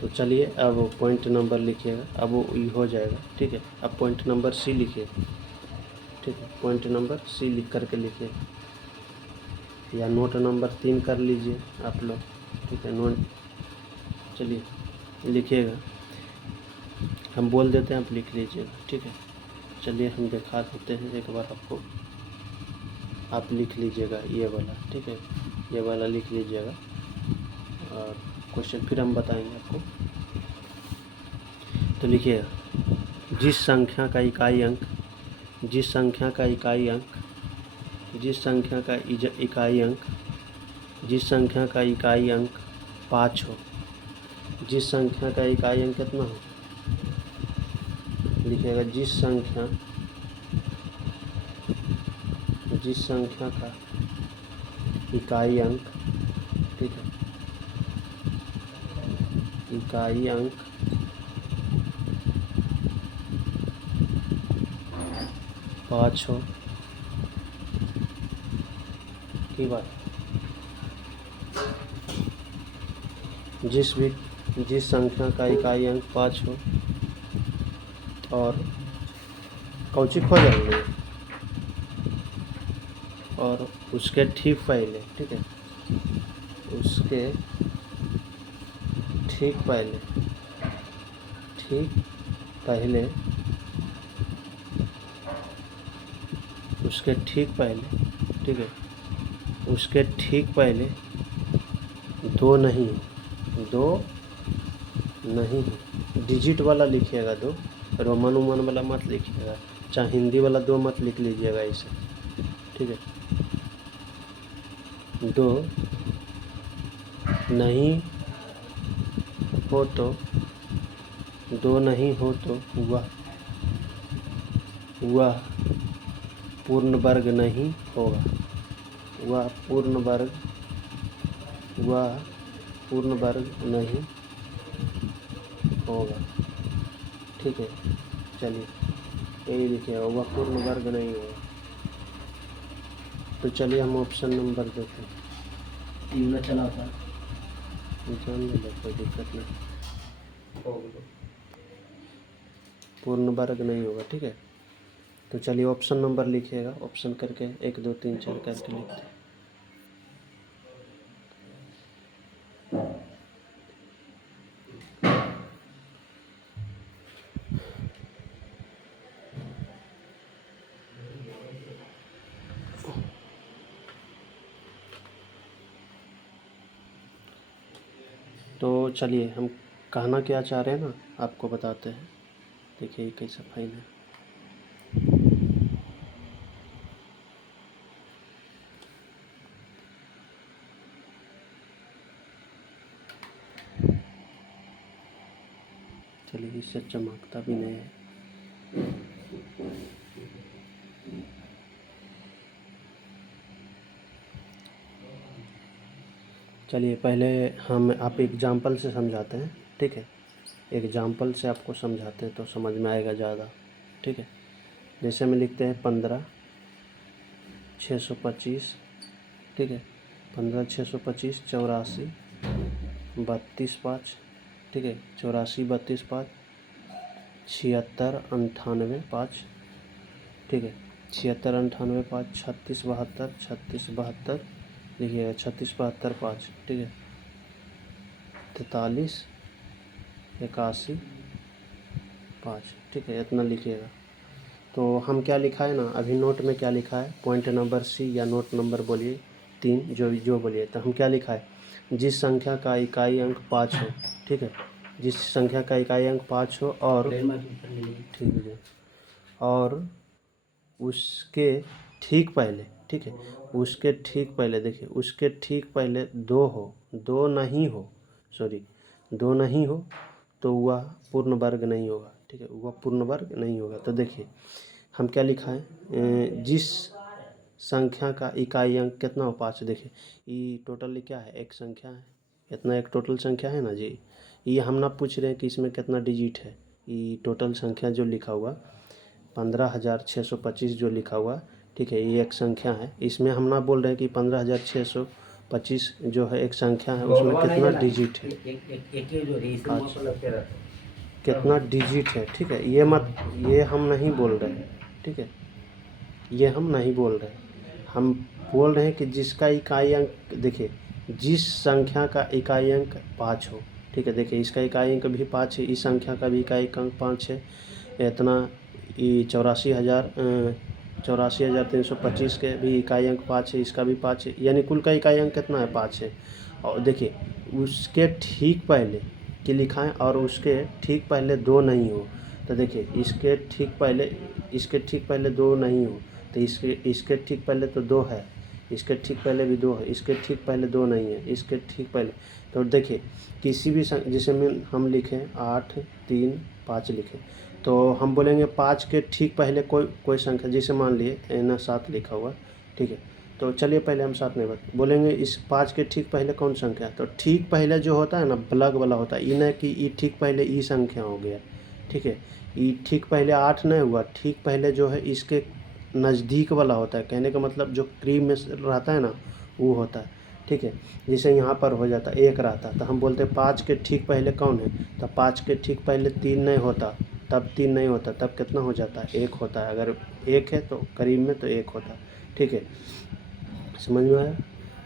तो चलिए अब पॉइंट नंबर लिखिएगा, अब वो ई हो जाएगा, ठीक है। अब पॉइंट नंबर सी लिखिए, ठीक है। पॉइंट नंबर सी लिख करके लिखिए, या नोट नंबर 3 कर लीजिए आप लोग, ठीक है। नोट चलिए लिखिएगा, हम बोल देते हैं, आप लिख लीजिएगा, ठीक है। चलिए हम दिखा देते हैं एक बार आपको, आप लिख लीजिएगा ये वाला, ठीक है। ये वाला लिख लीजिएगा और क्वेश्चन फिर हम बताएंगे आपको। तो लिखिएगा, जिस संख्या का इकाई अंक, जिस संख्या का इकाई अंक, जिस संख्या का इकाई अंक, जिस संख्या का इकाई अंक 5 हो, जिस संख्या का इकाई अंक कितना हो, लिखिएगा जिस संख्या का इकाई अंक, ठीक है, इकाई अंक 5 हो, की बात, जिस संख्या का इकाई अंक 5 हो और कौची खो जाएंगे, और उसके ठीक पहले, ठीक है, उसके ठीक पहले, उसके ठीक पहले, ठीक है, उसके ठीक पहले दो नहीं डिजिट वाला लिखिएगा, दो रोमन उमन वाला मत लिखिएगा, चाहे हिंदी वाला दो मत लिख लीजिएगा इसे, ठीक है। दो नहीं हो तो, दो नहीं हो तो वह पूर्ण वर्ग नहीं होगा, वह पूर्ण वर्ग नहीं होगा, ठीक है। चलिए यही लिखिएगा, वह पूर्ण वर्ग नहीं होगा। तो चलिए हम ऑप्शन नंबर देखें, चला था, कोई दिक्कत नहीं, पूर्ण वर्ग नहीं होगा, ठीक है। तो चलिए ऑप्शन नंबर लिखिएगा, ऑप्शन करके 1 2 3 4 करके लिखते हैं। तो चलिए हम कहना क्या चाह रहे हैं ना, आपको बताते हैं। देखिए कैसा फाइन है, चलिए इससे चमकता भी नहीं है। चलिए पहले हम आप एग्जाम्पल से समझाते हैं, ठीक है। एग्जाम्पल से आपको समझाते हैं तो समझ में आएगा ज़्यादा, ठीक है। जैसे में लिखते हैं 15 625, ठीक है। 15 625 84 32 5, ठीक है। 84 32 5 76 98 5, ठीक है। 76 98 5 36 72 36 72, लिखिएगा 36 72 5, ठीक है। 43 81 5, ठीक है, इतना लिखिएगा। तो हम क्या लिखा है ना, अभी नोट में क्या लिखा है, पॉइंट नंबर सी या नोट नंबर बोलिए 3, जो बोलिए। तो हम क्या लिखा है, जिस संख्या का इकाई अंक 5 हो, ठीक है, जिस संख्या का इकाई अंक 5 हो और ठीक है, और उसके ठीक पहले, ठीक है, उसके ठीक पहले, देखिए उसके ठीक पहले 2 हो, 2 नहीं हो, सॉरी 2 नहीं हो तो वह पूर्ण वर्ग नहीं होगा, ठीक है, वह पूर्ण वर्ग नहीं होगा। तो देखिए हम क्या लिखा है, जिस संख्या का इकाई अंक कितना हो 5, देखिए ये टोटली क्या है, एक संख्या है, इतना एक टोटल संख्या है ना जी। ये हम ना पूछ रहे हैं कि इसमें कितना डिजिट है, ये टोटल संख्या जो लिखा हुआ 15,625 जो लिखा हुआ ठीक है, ये एक संख्या है। इसमें हम ना बोल रहे हैं कि 15,625 जो है एक संख्या है, उसमें कितना डिजिट है, कितना डिजिट है। ठीक है, ये हम नहीं बोल रहे हैं। ठीक है, ये हम नहीं बोल रहे हैं। हम बोल रहे हैं कि जिसका इकाई अंक, देखिए जिस संख्या का इकाई अंक 5 हो। ठीक है, देखिए इसका इकाई अंक भी 5 है, इस संख्या का भी इकाई अंक 5 है। इतना 84,325 के भी इकाई अंक 5 है, इसका भी 5 है, यानी कुल का इकाई अंक कितना है, 5 है। और देखिए उसके ठीक पहले कि लिखा है और उसके ठीक पहले 2 नहीं हो, तो देखिए इसके ठीक पहले 2 नहीं हो, तो इसके ठीक पहले तो 2 है, इसके ठीक पहले भी 2 है, इसके ठीक पहले 2 नहीं है, इसके ठीक पहले। तो देखिए किसी भी जिसे में हम लिखें 8 3 5 लिखें, तो हम बोलेंगे 5 के ठीक पहले कोई संख्या, जैसे मान लिए ना 7 लिखा हुआ। ठीक है, तो चलिए पहले हम 7 नहीं बोलेंगे, इस 5 के ठीक पहले कौन संख्या है, तो ठीक पहले जो होता है ना प्लग वाला होता है, ये ना कि ये ठीक पहले ई संख्या हो गया। ठीक है, ये ठीक पहले 8 नहीं हुआ, ठीक पहले जो है इसके नज़दीक वाला होता है, कहने का मतलब जो क्रीम में रहता है ना वो होता है। ठीक है, जैसे यहाँ पर हो जाता 1 रहता, तो हम बोलते 5 के ठीक पहले कौन है, तो 5 के ठीक पहले 3 नहीं होता, तब 3 नहीं होता, तब कितना हो जाता है, 1 होता है। अगर 1 है तो करीब में तो 1 होता है। ठीक है, समझ में आया।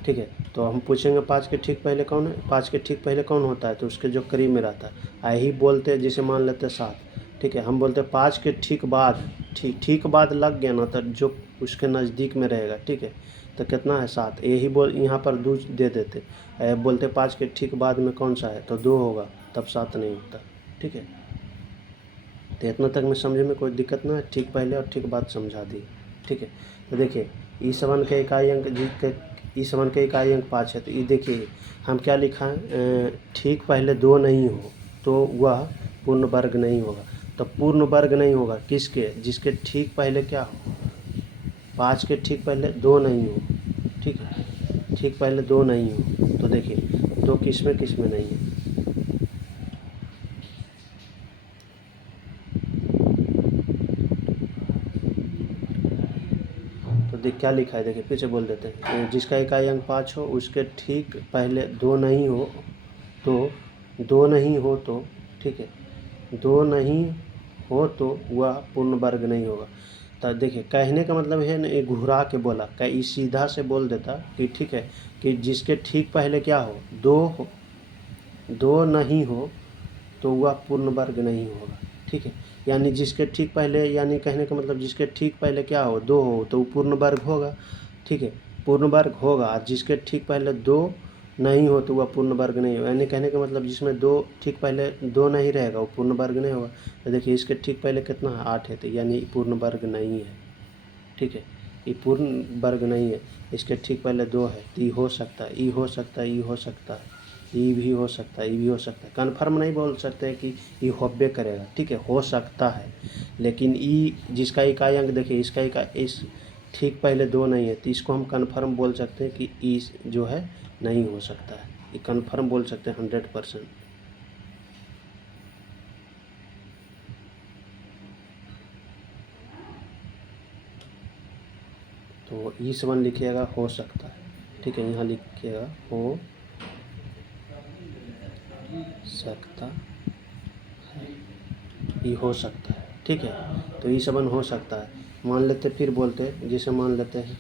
ठीक है, तो हम पूछेंगे 5 के ठीक पहले कौन है, 5 के ठीक पहले कौन होता है, तो उसके जो करीब में रहता है। यही बोलते हैं, जैसे मान लेते हैं 7। ठीक है, हम बोलते हैं 5 के ठीक बाद, ठीक बाद लग गया ना, तो जो उसके नज़दीक में रहेगा। ठीक है, तो कितना है 7, यही बोल यहाँ पर 2 दे देते, बोलते 5 के ठीक बाद में कौन सा है, तो 2 होगा, तब 7 नहीं होता। ठीक है, तो इतना तक में समझे में कोई दिक्कत ना है, ठीक पहले और ठीक बाद समझा दी। ठीक है, तो देखिए ई7 के इकाई अंक ई7 के इकाई अंक 5 है, तो ये देखिए हम क्या लिखा है, ठीक पहले 2 नहीं हो तो वह पूर्ण वर्ग नहीं होगा। तो पूर्ण वर्ग नहीं होगा किसके, जिसके ठीक पहले क्या हो, 5 के ठीक पहले 2 नहीं हो। ठीक है, ठीक पहले 2 नहीं हो, तो देखिए 2 किस में नहीं है, तो देख क्या लिखा है, देखिए फिर से बोल देते हैं, जिसका इकाई अंक 5 हो उसके ठीक पहले 2 नहीं हो तो 2 नहीं हो तो, ठीक है, 2 नहीं हो तो वह पूर्ण वर्ग नहीं होगा। तो देखिए कहने का मतलब है ना, ये घुरा के बोला, कहीं सीधा से बोल देता कि ठीक है कि जिसके ठीक पहले क्या हो, 2 नहीं हो तो वह पूर्ण वर्ग नहीं होगा। ठीक है, यानी जिसके ठीक पहले, यानी कहने का मतलब जिसके ठीक पहले क्या हो, 2 हो तो वो पूर्ण वर्ग होगा। ठीक है, पूर्ण वर्ग होगा, जिसके ठीक पहले 2 नहीं हो तो वह पूर्ण वर्ग नहीं होगा, यानी कहने का मतलब जिसमें 2 ठीक पहले 2 नहीं रहेगा वो पूर्ण वर्ग नहीं होगा। तो देखिए इसके ठीक पहले कितना है, 8 है, तो यानी पूर्ण वर्ग नहीं है। ठीक है, ये पूर्ण वर्ग नहीं है, इसके ठीक पहले 2 है, तो ये हो सकता है, ये हो सकता है, ये हो सकता है, ये भी हो सकता है, ये भी हो सकता है। कन्फर्म नहीं बोल सकते कि ये होबे करेगा। ठीक है, हो सकता है, लेकिन ई जिसका इकाई अंक देखिए, इसका इकाई इस ठीक पहले 2 नहीं है, तो इसको हम कन्फर्म बोल सकते हैं कि ई जो है नहीं हो सकता है, ये कन्फर्म बोल सकते हैं 100%। तो E7 लिखिएगा हो सकता है। ठीक है, यहाँ लिखिएगा हो सकता है, ये हो सकता है। ठीक है, तो E7 हो सकता है। मान लेते फिर बोलते, जैसे मान लेते हैं,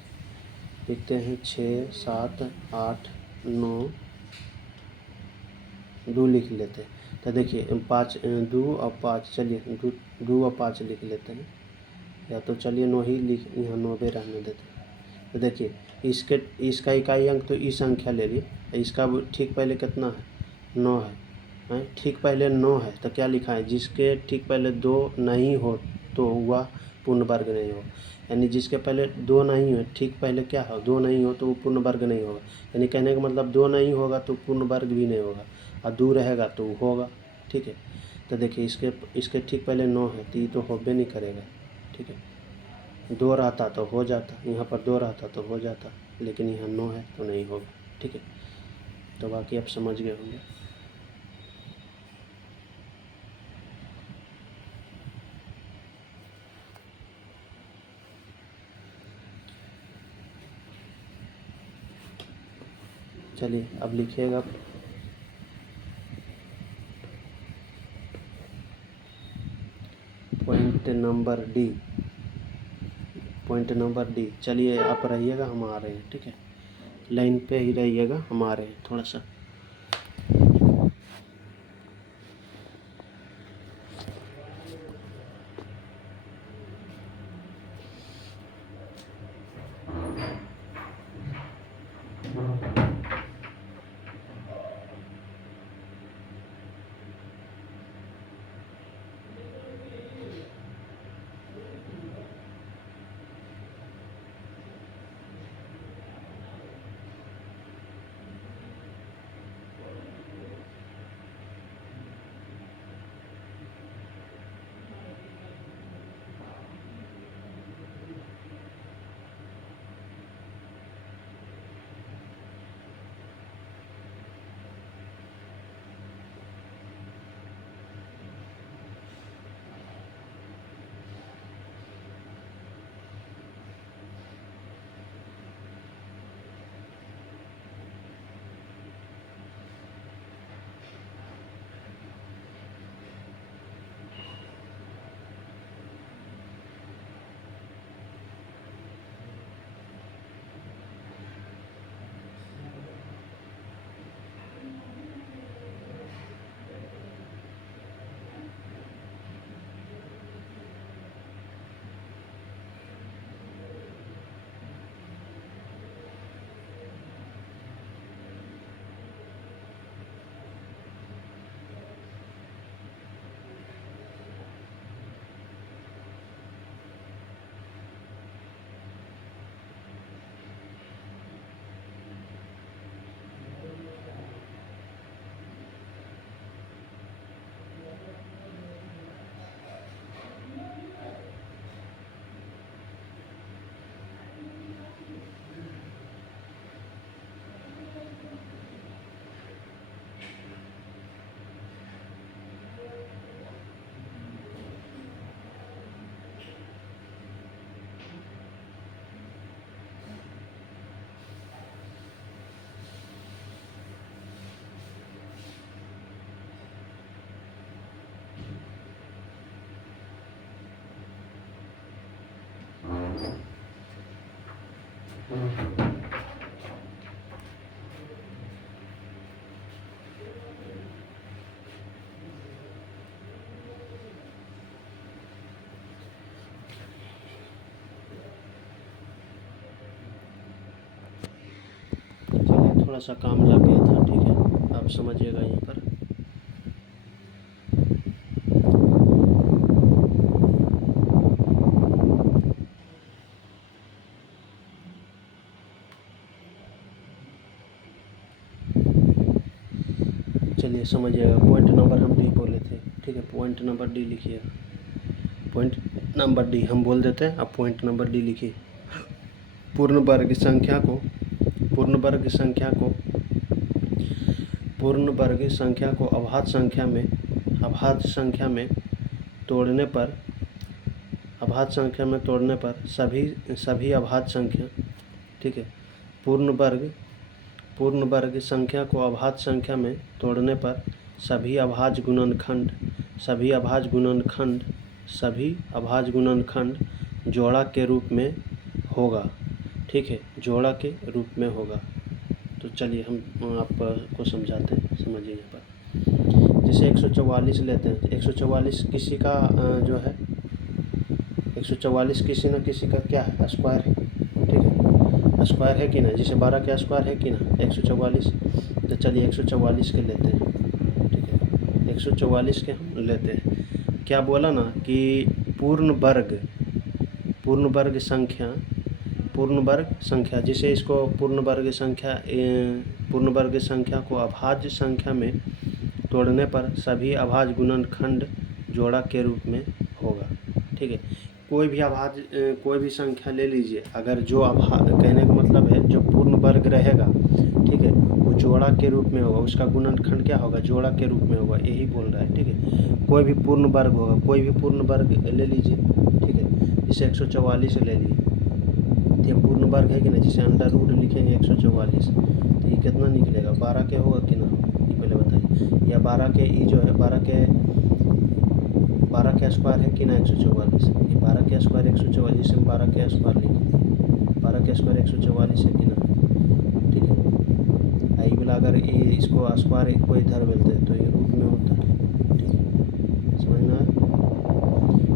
लिखते हैं 6 7 8 9 2 लिख लेते हैं। तो देखिए 5 2 और 5, चलिए 2 और 5 लिख लेते हैं, या तो चलिए 9 ही लिख, यहाँ 9 रहने देते हैं। तो देखिए इसका इकाई अंक तो ई संख्या ले लिए, इसका ठीक पहले कितना है, 9 है, ठीक पहले 9 है, तो क्या लिखा है, जिसके ठीक पहले 2 नहीं हो तो वह पूर्ण वर्ग नहीं हो, यानी जिसके पहले 2 नहीं है, ठीक पहले क्या हो, 2 नहीं हो तो वो पूर्ण वर्ग नहीं होगा। यानी कहने का मतलब 2 नहीं होगा तो पूर्ण वर्ग भी नहीं होगा, और 2 रहेगा तो वो होगा। ठीक है, तो देखिए इसके ठीक पहले 9 है, तो ये तो होबे नहीं करेगा। ठीक है, 2 रहता तो हो जाता, यहाँ पर 2 रहता तो हो जाता, लेकिन यहाँ 9 है तो नहीं होगा। ठीक है, तो बाकी आप समझ गए होंगे। चलिए अब लिखिएगा पॉइंट नंबर डी। चलिए आप रहिएगा, हम आ रहे हैं, ठीक है। लाइन पे ही रहिएगा, हम आ रहे हैं थोड़ा सा। थोड़ा सा काम लग गया था, ठीक है, आप समझिएगा यहाँ पर। चलिए समझिएगा, पॉइंट नंबर हम डी बोले थे, ठीक है। पॉइंट नंबर डी लिखिए, पॉइंट नंबर डी हम बोल देते हैं, अब पॉइंट नंबर डी लिखिए। पूर्ण वर्ग संख्या को अभाज्य संख्या में तोड़ने पर सभी अभाज्य संख्या, ठीक है। पूर्ण वर्ग संख्या को अभाज्य संख्या में तोड़ने पर सभी अभाज्य गुणनखंड जोड़ा के रूप में होगा, ठीक है, जोड़ा के रूप में होगा। तो चलिए हम आपको समझाते हैं, समझिए यहाँ पर। जैसे 144 लेते हैं, 144 किसी का जो है 144 किसी न किसी का क्या है, स्क्वायर है, ठीक है, स्क्वायर है कि ना, जैसे 12 का स्क्वायर है कि ना 144। तो चलिए 144 के लेते हैं, ठीक है, 144 के हम लेते हैं। क्या बोला ना कि पूर्ण वर्ग संख्या, जिसे इसको पूर्ण वर्ग संख्या को अभाज्य संख्या में तोड़ने पर सभी अभाज्य गुणनखंड जोड़ा के रूप में होगा, ठीक है। कोई भी संख्या ले लीजिए, अगर जो कहने का मतलब है जो पूर्ण वर्ग रहेगा, ठीक है, वो जोड़ा के रूप में होगा, उसका गुणनखंड क्या होगा, जोड़ा के रूप में होगा, यही बोल रहा है, ठीक है। कोई भी पूर्ण वर्ग होगा, कोई भी पूर्ण वर्ग ले लीजिए, ठीक है, जैसे 144 ले लीजिए, तो ये पूर्ण वर्ग है कि नहीं, जैसे अंडर रूट लिखेंगे 144, तो ये कितना निकलेगा, 12 के होगा कि ना होगा, ये पहले बताइए। या 12 के ये जो है 12 के स्क्वायर है कि ना 144, ये 12 के स्क्वायर 144 में 12 के स्क्वायर लिख दिए, 12 के स्क्वायर 144 है कि ना, ठीक है। आई वाला अगर ये इसको स्क्वायर को इधर मिलते हैं तो ये रूट में होता है, ठीक है, समझ में आया।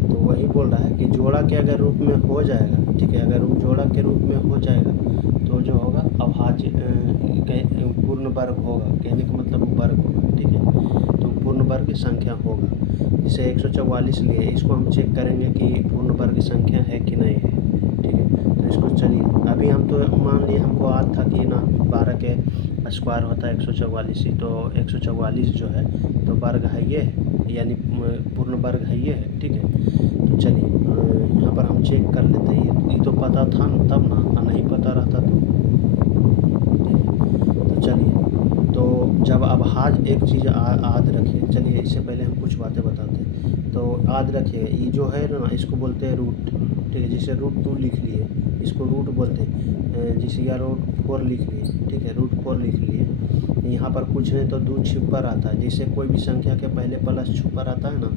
तो वही बोल रहा है कि जोड़ा के अगर रूप में हो जाएगा, ठीक है, अगर जोड़ा के रूप में हो जाएगा तो जो होगा अभाज्य पूर्ण वर्ग होगा, कहने का मतलब वर्ग होगा, ठीक है। तो पूर्ण वर्ग संख्या होगा, जैसे 144 लिए, इसको हम चेक करेंगे कि पूर्ण वर्ग संख्या है कि नहीं है, ठीक है। तो इसको चलिए अभी हम तो मान लिए हमको याद था कि ना 12 के स्क्वायर होता है 144 ही, तो 144 जो है तो वर्ग है ये, यानी पूर्ण वर्ग है ये है, ठीक है। तो चलिए यहाँ पर हम चेक कर लेते हैं, ये तो पता था न, तब ना, नहीं पता रहता तो, ठीक है। तो चलिए, तो जब अभाज्य एक चीज़ याद रखिए, चलिए इससे पहले हम कुछ बातें बताते हैं। तो याद रखिए ये जो है ना, इसको बोलते हैं रूट, ठीक है। जैसे √2 लिख लिए, इसको रूट बोलते हैं, जैसे या √4 लिख लिए, ठीक है, √4 लिख लिए। यहाँ पर कुछ नहीं तो 2 छुपा रहता है, जैसे कोई भी संख्या के पहले प्लस छुपा रहता है ना,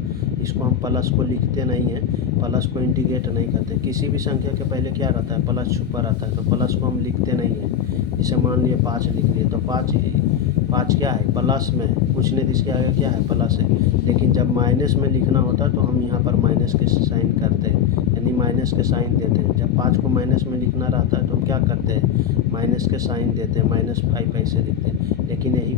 इसको हम प्लस को लिखते नहीं हैं, प्लस को इंटीग्रेट नहीं करते। किसी भी संख्या के पहले क्या रहता है, प्लस छुपा रहता है, तो प्लस को हम लिखते नहीं हैं। जैसे मान लिए 5 लिख लिए, तो 5 क्या है, प्लस में, कुछ नहीं इसके आगे क्या है, प्लस है। लेकिन जब माइनस में लिखना होता है तो हम यहाँ पर माइनस के साइन करते हैं, यानी माइनस के साइन देते हैं। जब 5 को माइनस में लिखना रहता है तो हम क्या करते हैं, माइनस के साइन देते हैं, -5 ऐसे लिखते हैं। लेकिन यही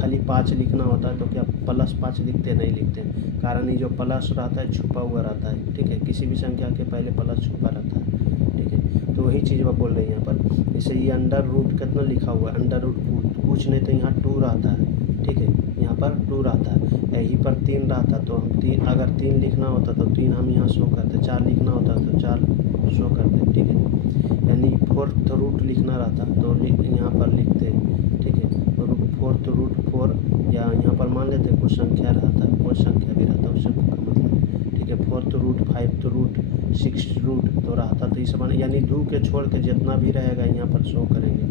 खाली 5 लिखना होता है तो क्या +5 लिखते नहीं लिखते, कारण ये जो प्लस रहता है छुपा हुआ रहता है, ठीक है। किसी भी संख्या के पहले प्लस छुपा रहता है, ठीक है। तो वही चीज़ वो बोल रहे हैं यहाँ पर। जैसे ये अंडर रूट कितना लिखा हुआ है, अंडर रूट कुछ नहीं तो यहाँ 2 रहता है, ठीक है, यहाँ पर 2 रहता है, यहीं पर 3 रहता तो हम 3, अगर 3 लिखना होता तो 3 हम यहाँ शो करते, 4 लिखना होता तो 4 शो करते, ठीक है। यानी 4th रूट लिखना रहता तो यहाँ पर लिखते, ठीक है। तो 4th रूट 4, या यहाँ पर मान लेते कुछ संख्या रहता, कोई संख्या भी रहता उससे मतलब, ठीक है। 4th root 5th root 6th root तो रहता, तो इस बन, यानी 2 के छोड़ के जितना भी रहेगा यहाँ पर शो करेंगे,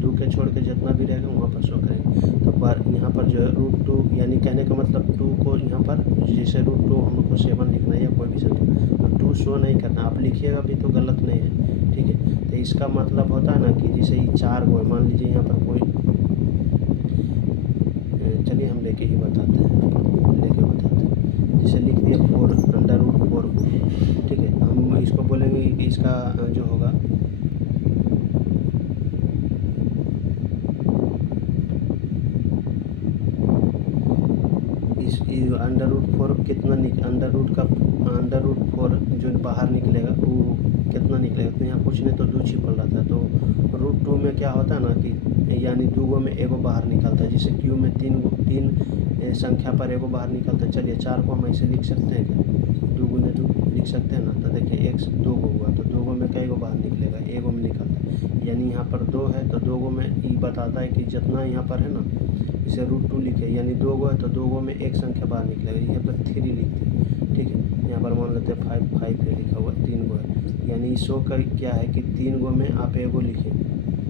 2 के छोड़ के जितना भी रहेगा वहाँ पर शो करेंगे। तो पर यहाँ पर जो है √2, यानी कहने का मतलब 2 को यहाँ पर, जैसे √2 हमको 7 लिखना है या कोई भी संख्या, तो 2 शो नहीं करना, आप लिखिएगा भी तो गलत नहीं है, ठीक है। तो इसका मतलब होता है ना कि जैसे ये 4 को मान लीजिए यहाँ पर कोई, चलिए हम लेके ही बताते हैं, जैसे लिख दिया 4 √4 को, ठीक है। हम इसको बोलेंगे कि इसका जो होगा इस √4 कितना √4 जो बाहर निकलेगा वो कितना निकलेगा, तो यहाँ कुछ नहीं तो 2 छिपल रहता है। तो √2 में क्या होता है ना कि यानी 2 गो में एगो बाहर निकलता है, जैसे क्यू में 3 संख्या पर एगो बाहर निकलता है। चलिए 4 को हम ऐसे लिख सकते हैं क्या, 2 गुने 2 लिख सकते हैं ना। तो देखिए 1 से 2 गो हुआ, तो 2 गो में कई गो बाहर निकलेगा, एगो में निकलता है, यानी यहाँ पर 2 है तो 2 गो में ये बताता है कि जितना यहाँ पर है ना, जैसे √2 लिखे, यानी 2 गो है तो 2 गो में एक संख्या बाहर निकलेगा, यहाँ पर 3 लिखते हैं, ठीक है। यहाँ पर मान लेते हैं 5 है लिखा हुआ, 3 गो है, यानी शो का क्या है कि 3 गो में आप एगो लिखें,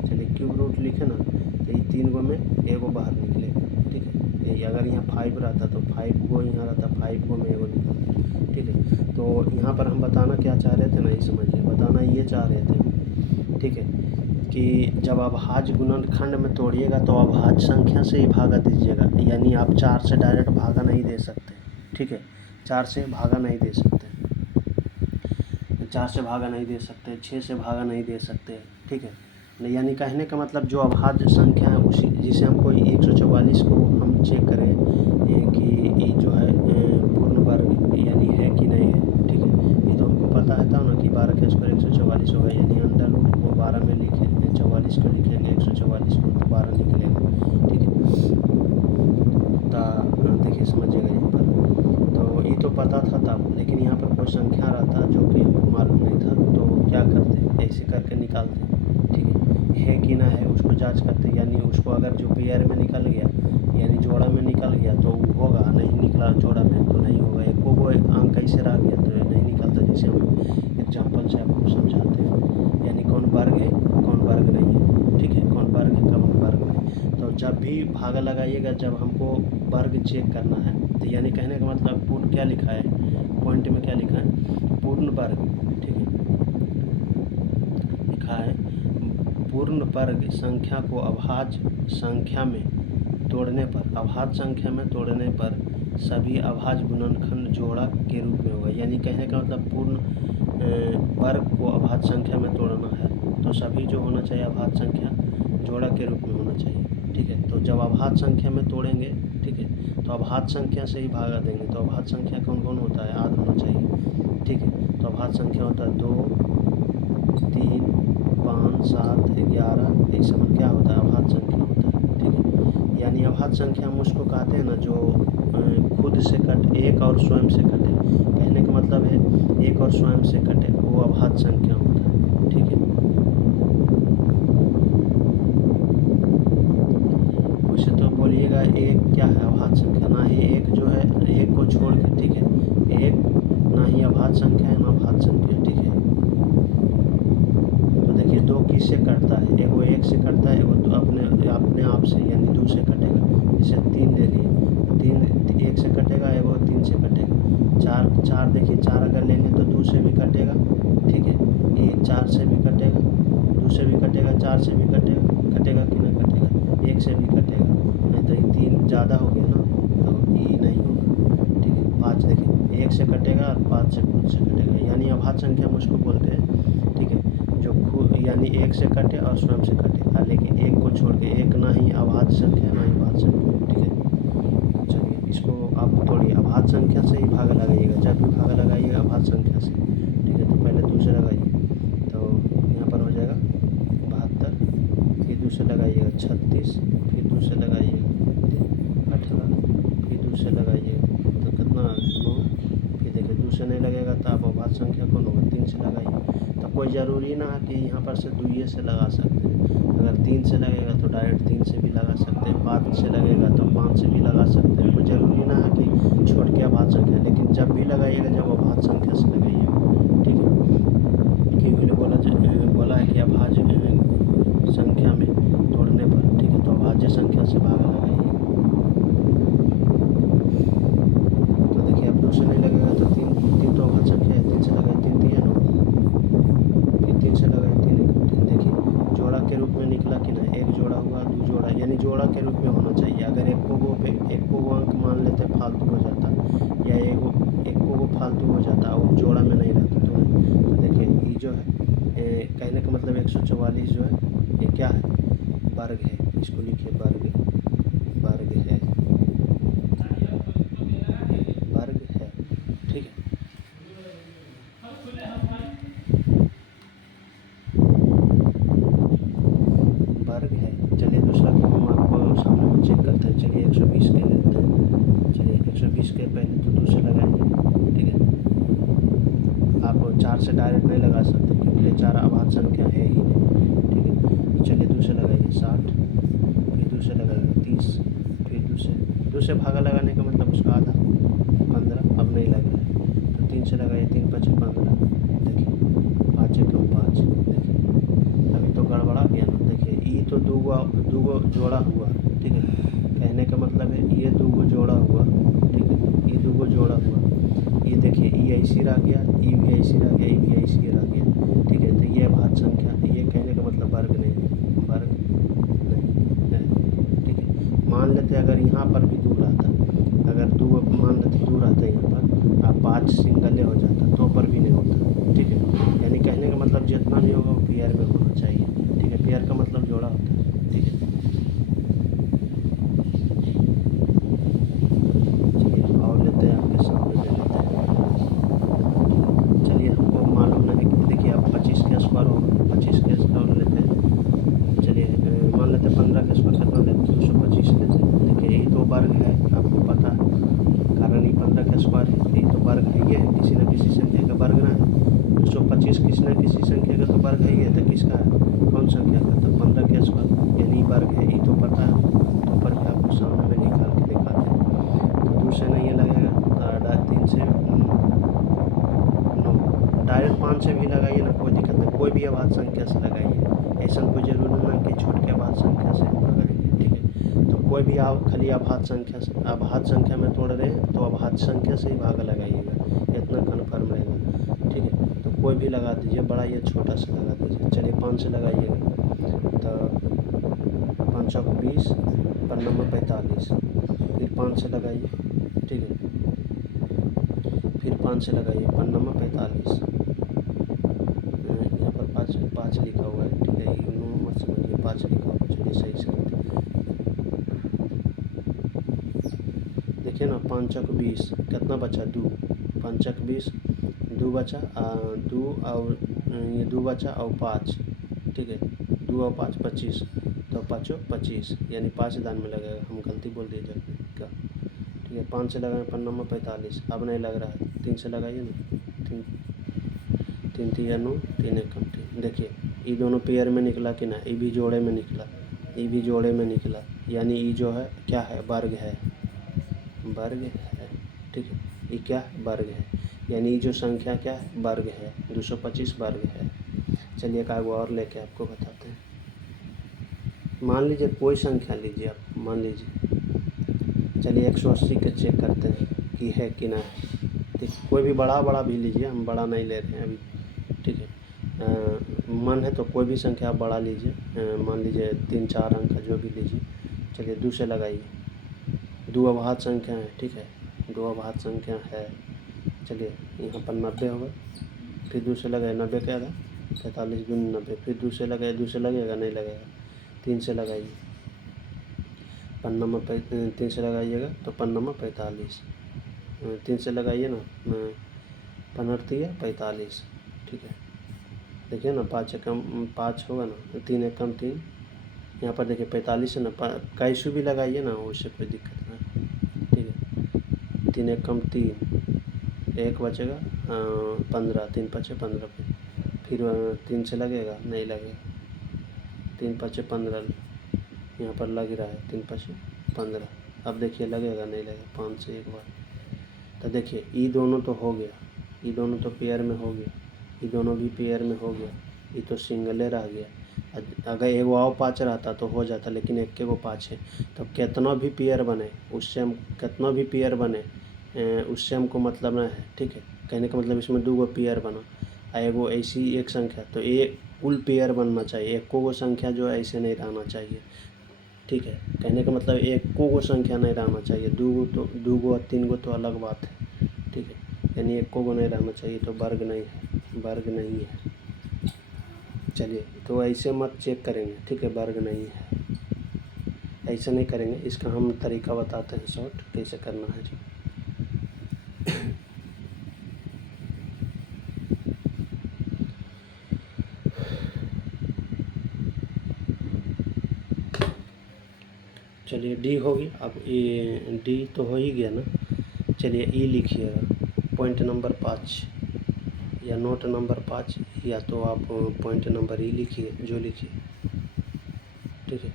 चलिए क्यूब रूट लिखे ना, तो ये 3 गो में एगो बाहर निकलेगा, ठीक है। यही अगर यहाँ 5 रहता तो 5 गो यहाँ रहता, 5 गो में एगो निकलता, ठीक है। तो यहाँ पर हम बताना क्या चाह रहे थे ना, ये समझिए, बताना ये चाह रहे थे, ठीक है, कि जब अभाज्य गुणनखंड में तोड़िएगा तो अभाज्य संख्या से ही भागा दीजिएगा, यानी आप 4 से डायरेक्ट भागा नहीं दे सकते, ठीक है। 4 से भागा नहीं दे सकते, 4 से भागा नहीं दे सकते, 6 से भागा नहीं दे सकते, ठीक है। यानी कहने का मतलब जो अभाज्य संख्या है उसी, जैसे हम कोई 144 को हम चेक करें कि ये जो है पूर्ण वर्ग यानी है कि नहीं है, ठीक है। ये तो हमको पता है था ना कि 12 के स्क्वायर 144 होगा, यानी अंडर रूट को 12 में लिखेंगे, 44 को लिखेंगे, 144 को तो 12 निकलेगा, ठीक है। तो देखिए समझिएगा यहाँ पर, तो ये तो पता था तब, लेकिन यहाँ पर कोई संख्या रहता जो कि हमको मालूम नहीं था, तो क्या करते, ऐसे करके निकालते, ठीक है कि ना है उसको जांच करते, यानी उसको अगर जो पेयर में निकल गया यानी जोड़ा में निकल गया तो होगा, नहीं निकला जोड़ा में तो नहीं होगा, एक को अंक ऐसे रह गया तो नहीं निकलता। जैसे हम एग्जाम्पल से आपको समझाते हैं, यानी कौन वर्ग जब भी भागा लगाइएगा जब हमको वर्ग चेक करना है, तो यानी कहने का मतलब पूर्ण क्या लिखा है, पॉइंट में क्या लिखा है, पूर्ण वर्ग, ठीक है, लिखा है पूर्ण वर्ग संख्या को अभाज्य संख्या में तोड़ने पर, अभाज्य संख्या में तोड़ने पर सभी अभाज्य गुणनखंड जोड़ा के रूप में होगा। यानी कहने का मतलब पूर्ण वर्ग को अभाज्य संख्या में तोड़ना है तो सभी जो होना चाहिए अभाज्य संख्या जोड़ा के रूप में होना चाहिए, ठीक है। तो जब अभाज्य संख्या में तोड़ेंगे, ठीक है, तो अभाज्य संख्या से ही भागा देंगे। तो अभाज्य संख्या कौन कौन होता है, आध होना चाहिए, ठीक है। तो अभाज्य संख्या होता है 2, 3, 5, 7, 11, एक समय क्या होता है, अभाज्य संख्या होता है, ठीक है। यानी अभाज्य संख्या हम उसको कहते हैं ना जो खुद से कट, एक और स्वयं से कटे, कहने का मतलब है एक और स्वयं से कटे, वो अभाज्य संख्या होता है, ठीक है। वैसे तो बोलिएगा एक क्या है, अभाज्य संख्या, ना ही एक जो है एक को छोड़ के, ठीक है, एक ना ही अभाज्य संख्या है ना अभाज्य संख्या, ठीक है। तो देखिए 2 किससे कटता है, एगो 1 से कटता है, एगो अपने आप से यानी 2 से कटेगा। जैसे 3 ले लिए, 3 1 से कटेगा, एगो 3 से कटेगा। 4 देखिए 4 अगर लेंगे तो 2 से भी कटेगा, ठीक है, ये 4 से भी कटेगा, 2 से भी कटेगा, 4 से भी कटेगा कि नहीं कटेगा, 1 से भी कटेगा, नहीं तो ये 3 ज़्यादा हो गया ना, तो ये नहीं होगा, ठीक है। 5 देखिए 1 से कटेगा और 5 से खुद से कटेगा, यानी अभाज्य संख्या हम उसको बोलते हैं, ठीक है, जो खुद यानी 1 से कटे और स्वयं से कटे, लेकिन 1 को छोड़ के, एक ना ही अभाज्य संख्या ना ही अभाज्य संख्या, ठीक है। चलिए इसको आप थोड़ी अभाज्य संख्या से ही भागा लगाइएगा, जब भी भागा लगाइएगा अभाज्य संख्या से, ठीक है। तो पहले 2 से लगाइए, तो यहाँ पर हो जाएगा 72, फिर 2 से लगाइएगा 36, फिर 2 से लगाइएगा 18, फिर 2 से लगाइएगा तो कितना 9, फिर देखिए 2 से नहीं लगेगा तो आप अभाज्य संख्या कौन होगा, 3 से लगाइए। तो कोई ज़रूरी ना है कि यहाँ पर से 2 से लगा सकते हैं, अगर 3 से लगेगा तो डायरेक्ट 3 से भी लगा सकते हैं, 5 से लगेगा तो 5 से भी लगा सकते हैं, कोई ज़रूरी ना है कि छोड़ के अभाज्य संख्या, लेकिन जब भी लगाइएगा जब अभाज्य संख्या से लगाइएगा, ठीक है। क्योंकि बोला है कि अभाज्य संख्या में तोड़ने पर, ठीक है, तो अभाज्य संख्या से भागा लगाइएगा। तो देखिए अब 2 से नहीं लगेगा तो 3 तो अभाज्य संख्या है, 3 से लगाए 3 है 9, फिर 3 से लगाए 3 देखिए जोड़ा के रूप में निकला कि नहीं, एक जोड़ा हुआ, 2 जोड़ा, यानी जोड़ा के रूप में होना चाहिए। अगर एक को अंक मान लेते फालतू हो जाता, या एक को फालतू हो जाता और जोड़ा में नहीं रहता तो देखिए ये जो है कहने का मतलब 144 जो है ये क्या है, वर्ग है, इसको लिखिए वर्ग है, वर्ग है, ठीक है। वर्ग है। चलिए दूसरा को हम आपको सामने में चेक करते हैं। चलिए 120 के लेते हैं। चलिए 120 के पहले तो 2 से लगाएंगे, ठीक है। आप 4 से डायरेक्ट नहीं लगा सकते क्योंकि 4 अभाज्य संख्या है ही नहीं, ठीक है। तो चलिए 2 से लगाइए 60, फिर 2 से लगाइए 30, फिर 2 से भागा लगाने का मतलब उसका आधा 15, अब नहीं लग रहा है तो 3 से लगाइए, 3 5 15, देखिए 5 1 5, देखिए अभी तो गड़बड़ा गया ना, देखिए ये तो दो जोड़ा हुआ, ठीक है। कहने का मतलब है ये 2 जोड़ा हुआ, ठीक है, ये 2 जोड़ा हुआ, ये देखिए ये ऐसी रह गया, ये भी ऐसी रह गया, ये भी ऐसी रह गया, ठीक है। तो ये अभाज्य संख्या, ये कहने का मतलब वर्ग नहीं है, वर्ग नहीं है, ठीक है। मान लेते अगर यहाँ पर भी 2 रहता, अगर 2 मान लेते 2 रहता यहाँ पर, आप 5 सिंगले हो जाता तो पर भी नहीं होता, ठीक है। यानी कहने का मतलब जितना भी होगा वो पेयर में होना चाहिए, ठीक है। पेयर का मतलब जोड़ा होता है, ठीक है। चलिए और लेते हैं, आपके सामने ले लेते हैं। चलिए हमको मालूम नहीं कि देखिए अब 25 के स्क्वायर होगा, 25 के स्क्वायर लेते हैं। चलिए मान लेते हैं 15 के स्क्वायर कितना लेते हैं, 225 लेते हैं। देखिए ये तो वर्ग है, आपको पता है, कारण ये 15 का स्क्वायर है, ये तो वर्ग है, ये किसी न किसी संख्या का वर्ग ना है। 225 किसी न किसी संख्या का तो वर्ग है ही है, तो किसका है, कौन संख्या का, तो 15 का स्क्वायर यानी वर्ग है। चलिए अभाज्य संख्या से, अभाज्य संख्या में तोड़ रहे हैं तो अभाज्य संख्या से ही भाग लगाइएगा, इतना कन्फर्म रहेगा। ठीक है, तो कोई भी लगा दीजिए, बड़ा या छोटा सा लगा दीजिए। चलिए 5 से लगाइएगा तो 5 चौक 20, 5 नंबर 45, फिर 5 से लगाइए। ठीक है, फिर 5 से लगाइए, 5 नंबर 45, यहाँ पर 5 लिखा हुआ है। ठीक है, नो मत समझिए, 5 लिखा हुआ है। चलिए सही से देखिए ना, 5 चौक 20, कितना बचा 2, 5 चौक 20, 2 बचा, 2 और ये 2 बचा और 5। ठीक है, 2 और 5 25, तो 5 25, यानी 5 दान में लगेगा, हम गलती बोल दिए जब का। ठीक है, 5 से लगाए, 5 नंबर 45, अब नहीं लग रहा है, 3 से लगाइए ना, 3 3 3 9, 3 1 कम 3। देखिए ये दोनों पेयर में निकला कि ना, ये भी जोड़े में निकला, ये भी जोड़े में निकला, यानी ये जो है क्या है, वर्ग है, वर्ग है। ठीक है, ये क्या वर्ग है, यानी ये जो संख्या क्या है, वर्ग है, 225 वर्ग है। चलिए एक आगे और लेके आपको बताते हैं। मान लीजिए कोई संख्या लीजिए आप, मान लीजिए, चलिए 180 के चेक करते हैं कि है कि ना है। ठीक, कोई भी बड़ा भी लीजिए, हम बड़ा नहीं ले रहे हैं अभी। ठीक है, मन है तो कोई भी संख्या आप बड़ा लीजिए, मान लीजिए 3-4 अंक का जो भी लीजिए। चलिए 2 से लगाइए, 2 अभाज्य संख्या है। ठीक है, 2 अभाज्य संख्या है। चलिए यहाँ पर 90 होगा, फिर 2 से लगाए, 90 क्या था, 45 दूनी 90, फिर 2 से लगाए, 2 से लगेगा नहीं लगेगा, 3 से लगाइए, 5 नंबर 3 से लगाइएगा तो 5 नंबर 45, 3 से लगाइए ना, 5 45। ठीक है, देखिए ना, 5 कम 5 होगा ना, 3 एक कम 3, यहाँ पर देखिए 45 है ना, कैसू भी लगाइए ना, उससे कोई दिक्कत नहीं। ठीक है, 3 एक कम 3, 1 बचेगा, 15, 3 5 15, फिर 3 से लगेगा नहीं लगेगा, 3 5 15, यहाँ पर लग रहा है 3 5 15। अब देखिए लगेगा नहीं लगेगा, 5 से एक बार। तो देखिए ये दोनों तो हो गया, ये दोनों तो पेयर में हो गया, ये दोनों भी पेयर में हो गया, ये तो सिंगले रह गया। अगर एगो और 5 रहता तो हो जाता, लेकिन एक वो 5 है, तो कितना भी पेयर बने उससे हम, कितना भी पेयर बने उससे हमको मतलब ना है। ठीक है, कहने का मतलब इसमें 2 गो पेयर बना, एगो ऐसी एक संख्या, तो एक कुल पेयर बनना चाहिए, एक को संख्या जो है ऐसे नहीं रहना चाहिए। ठीक है, कहने का मतलब एक को संख्या नहीं रहना चाहिए, 2 गो तो 2 गो और 3 गो तो अलग बात है। ठीक है, यानी एक को नहीं रहना चाहिए, तो वर्ग नहीं है, वर्ग नहीं है। चलिए तो ऐसे मत चेक करेंगे। ठीक है, वर्ग नहीं है, ऐसे नहीं करेंगे, इसका हम तरीका बताते हैं शॉर्ट कैसे करना है। जी चलिए डी होगी, अब ये डी तो हो ही गया ना। चलिए ई लिखिएगा, पॉइंट नंबर 5 या नोट नंबर 5, या तो आप पॉइंट नंबर ई लिखिए, जो लिखिए। ठीक है,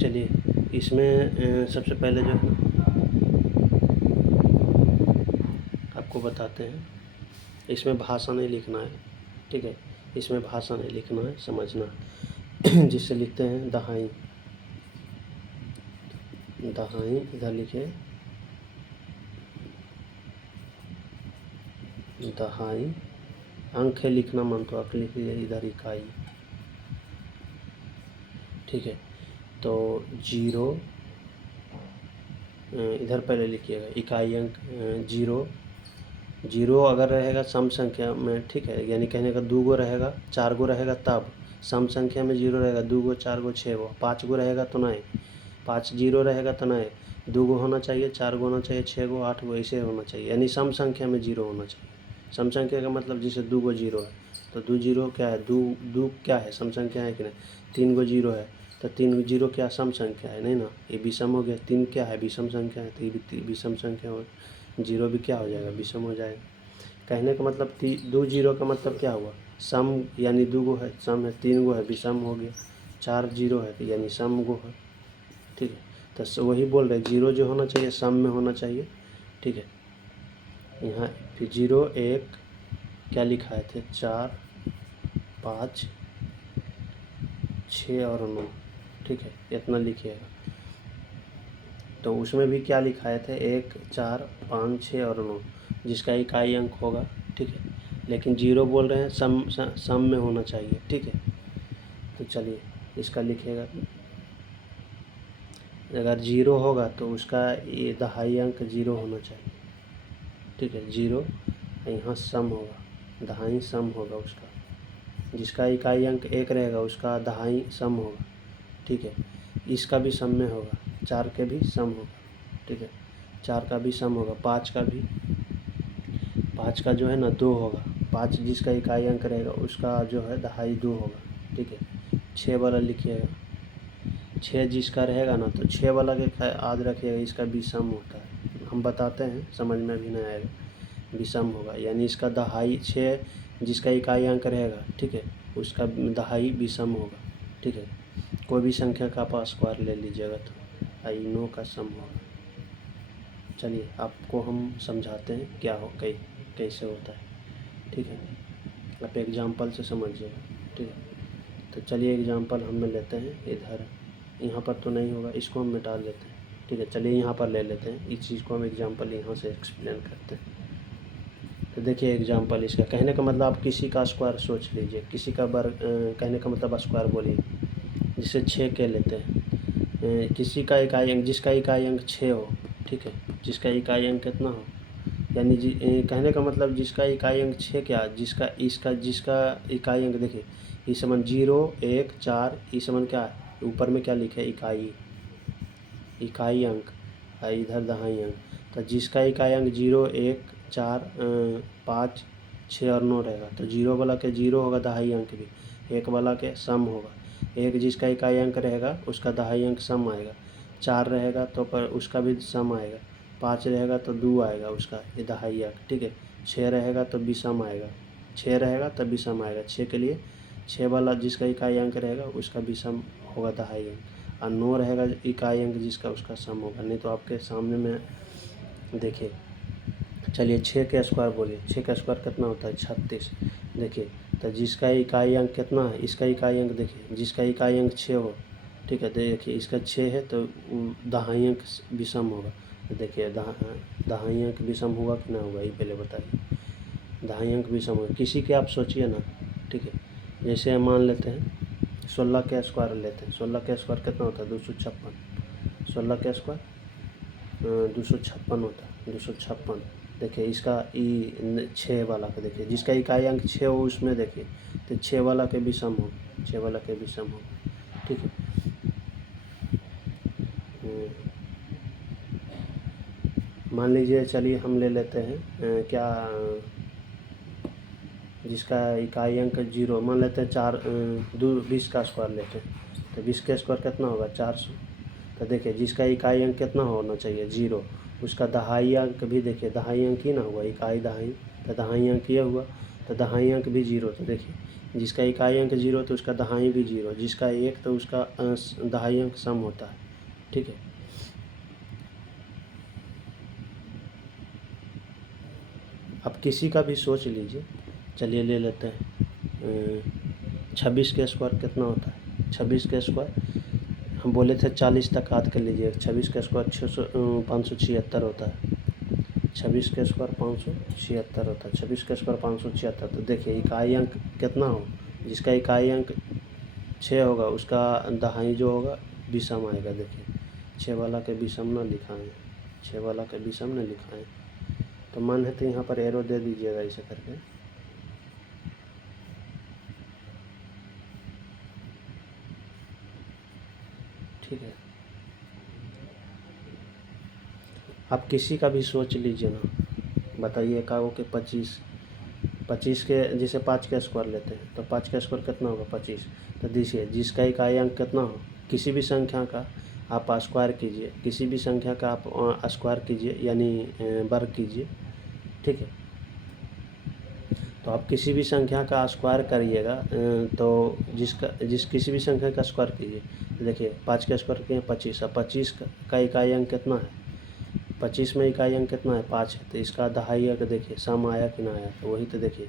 चलिए इसमें सबसे पहले जो है आपको बताते हैं, इसमें भाषा नहीं लिखना है। ठीक है, इसमें भाषा नहीं लिखना है, समझना। जिससे लिखते हैं दहाई, दहाई इधर लिखे, दहाई, अंक है लिखना मन तो अंक लिखिए, इधर इकाई। ठीक है, तो 0 इधर पहले लिखिएगा, इकाई अंक 0, 0 अगर रहेगा सम संख्या में। ठीक है, यानी कहने का 2 गो रहेगा, 4 गो रहेगा, तब सम संख्या में 0 रहेगा, 2 गो 4 गो 6 गो, 5 गो रहेगा तो नहीं, 5 0 रहेगा तो नहीं, 2 गो होना चाहिए, 4 गो होना चाहिए, 6 गो 8 गो ऐसे होना चाहिए, यानी सम संख्या में 0 होना चाहिए। सम संख्या का मतलब जैसे 2 गो 0 है, तो 2 0 क्या है, 2 क्या है, सम संख्या है कि नहीं। 3 गो 0 है, तो 3 गो 0 क्या सम संख्या है, नहीं ना, ये विषम हो गया। 3 क्या है, विषम संख्या है, तो ये भी विषम संख्या हो, 0 भी क्या हो जाएगा, विषम हो जाएगा। कहने का मतलब 2 0 का मतलब क्या हुआ, सम, यानी 2 गो है सम है, 3 गो है विषम हो गया, 4 0 है तो यानी सम गो है। ठीक है, तो वही बोल रहे 0 जो होना चाहिए सम में होना चाहिए। ठीक है, यहाँ फिर 0 1 क्या लिखाए थे, 4 5 6 और 9। ठीक है, इतना लिखिएगा। तो उसमें भी क्या लिखाए थे 1, 4, 5, 6 और 9 जिसका इकाई अंक होगा, ठीक है। लेकिन 0 बोल रहे हैं सम में होना चाहिए, ठीक है। तो चलिए इसका लिखिएगा, अगर 0 होगा तो उसका ये दहाई अंक 0 होना चाहिए, ठीक है। 0 यहाँ सम होगा, दहाई सम होगा उसका। जिसका इकाई अंक 1 रहेगा उसका दहाई सम होगा, ठीक है। इसका भी सम में होगा, 4 के भी सम होगा, ठीक है। 4 का भी सम होगा, 5 का भी, 5 का जो है ना 2 होगा। 5 जिसका इकाई अंक रहेगा उसका जो है दहाई 2 होगा, ठीक है। 6 वाला लिखिएगा, 6 जिसका रहेगा ना तो 6 वाला के याद रखिएगा इसका विषम होता है। हम बताते हैं, समझ में भी नहीं आएगा, विषम होगा यानी इसका दहाई 6 जिसका इकाई अंक रहेगा, ठीक है, उसका दहाई विषम होगा, ठीक है। कोई भी संख्या का आप स्क्वायर ले लीजिएगा तो आई 9 का सम होगा। चलिए आपको हम समझाते हैं क्या हो कैसे होता है, ठीक है। आप एग्जाम्पल से समझिएगा, ठीक है। तो चलिए एग्जाम्पल हम लेते हैं इधर, यहाँ पर तो नहीं होगा, इसको हम मिटा लेते हैं, ठीक है। चलिए यहाँ पर ले लेते हैं, इस चीज़ को हम एग्जाम्पल यहाँ से एक्सप्लेन करते हैं। तो देखिए एग्जाम्पल इसका, कहने का मतलब आप किसी का स्क्वायर सोच लीजिए, किसी का वर्ग, कहने का मतलब स्क्वायर बोलिए, जिसे 6 के लेते हैं। किसी का इकाई अंक, जिसका इकाई अंक 6 हो, ठीक है, जिसका इकाई अंक कितना हो, यानी कहने का मतलब जिसका इकाई अंक 6 क्या, जिसका इकाई अंक देखिए, ई समान 0, 1, 4, ई समान क्या है, ऊपर में क्या लिखे इकाई अंक, इधर दहाई अंक। तो जिसका इकाई अंक 0, 1, 4, 5, 6 और 9 रहेगा तो 0 वाला के 0 होगा दहाई अंक भी, 1 वाला के सम होगा, 1 जिसका इकाई अंक रहेगा उसका दहाई अंक सम आएगा, 4 रहेगा तो पर उसका भी सम आएगा, 5 रहेगा तो 2 आएगा उसका ये दहाई अंक, ठीक है। 6 रहेगा तो विषम आएगा, 6 रहेगा तब विषम आएगा, 6 के लिए 6 वाला जिसका इकाई अंक रहेगा उसका विषम होगा दहाई अंक, और 9 रहेगा इकाई अंक जिसका उसका सम होगा। नहीं तो आपके सामने में देखिए, चलिए 6 का स्क्वायर बोलिए, 6 का स्क्वायर कितना होता है 36। देखिए तो जिसका इकाई अंक कितना है, इसका इकाई अंक देखिए, जिसका इकाई अंक 6 हो, ठीक है, देखिए इसका 6 है तो दहाई अंक विषम होगा। तो देखिए दहाई अंक विषम होगा कि ना होगा, ये पहले बताइए। दहाई अंक विषम होगा, किसी के आप सोचिए ना, ठीक है। जैसे हम मान लेते हैं 16 का स्क्वायर लेते हैं, 16 का स्क्वायर कितना होता है 256, 16 का स्क्वायर 256 होता है, 256। देखिए इसका 6 वाला का देखिए, जिसका इकाई अंक 6 हो उसमें देखिए तो 6 वाला के विषम हो, 6 वाला के विषम हो, ठीक है। मान लीजिए, चलिए हम ले लेते हैं क्या, जिसका इकाई अंक 0, मान लेते हैं 20 का स्क्वायर लेते हैं तो 20 का स्क्वायर कितना होगा 400। तो देखिए जिसका इकाई अंक कितना होना चाहिए 0, उसका दहाई अंक भी देखिए, दहाई अंक ही ना हुआ, इकाई दहाई, तो दहाई अंक ये हुआ, तो दहाई अंक भी 0। तो देखिए जिसका इकाई अंक 0 तो उसका दहाई भी 0, जिसका 1 तो उसका दहाई अंक सम होता है, ठीक है। अब किसी का भी सोच लीजिए, चलिए ले लेते हैं 26 का स्क्वायर कितना होता है, 26 का स्क्वायर हम बोले थे 40 तक याद कर लीजिए, 26 का स्क्वायर 576 होता है, 26 का स्क्वायर 576 होता है, 26 का स्क्वायर 576। तो देखिए इकाई अंक कितना हो, जिसका इकाई अंक 6 होगा उसका दहाई जो होगा विषम आएगा। देखिए 6 वाला के विषम ना लिखाएँ, 6 वाला के विषम ना लिखाएँ, तो मन है तो यहाँ पर एरो दे दीजिएगा ऐसे करके, ठीक है। आप किसी का भी सोच लीजिए ना, बताइए एकागो के 25 के, जैसे 5 का स्क्वायर लेते हैं तो 5 का स्क्वायर कितना होगा 25। तो देखिए जिसका इकाई अंक कितना हो, किसी भी संख्या का आप स्क्वायर कीजिए, किसी भी संख्या का आप स्क्वायर कीजिए यानी वर्ग कीजिए, ठीक है। तो आप किसी भी संख्या का स्क्वायर करिएगा तो किसी भी संख्या का स्क्वायर कीजिए, तो देखिए 5 का स्क्वायर किए 25, अब 25 का इकाई अंक कितना है, 25 में इकाई अंक कितना है 5 है, तो इसका दहाई अंक देखिए सम आया कि ना आया, तो वही तो देखिए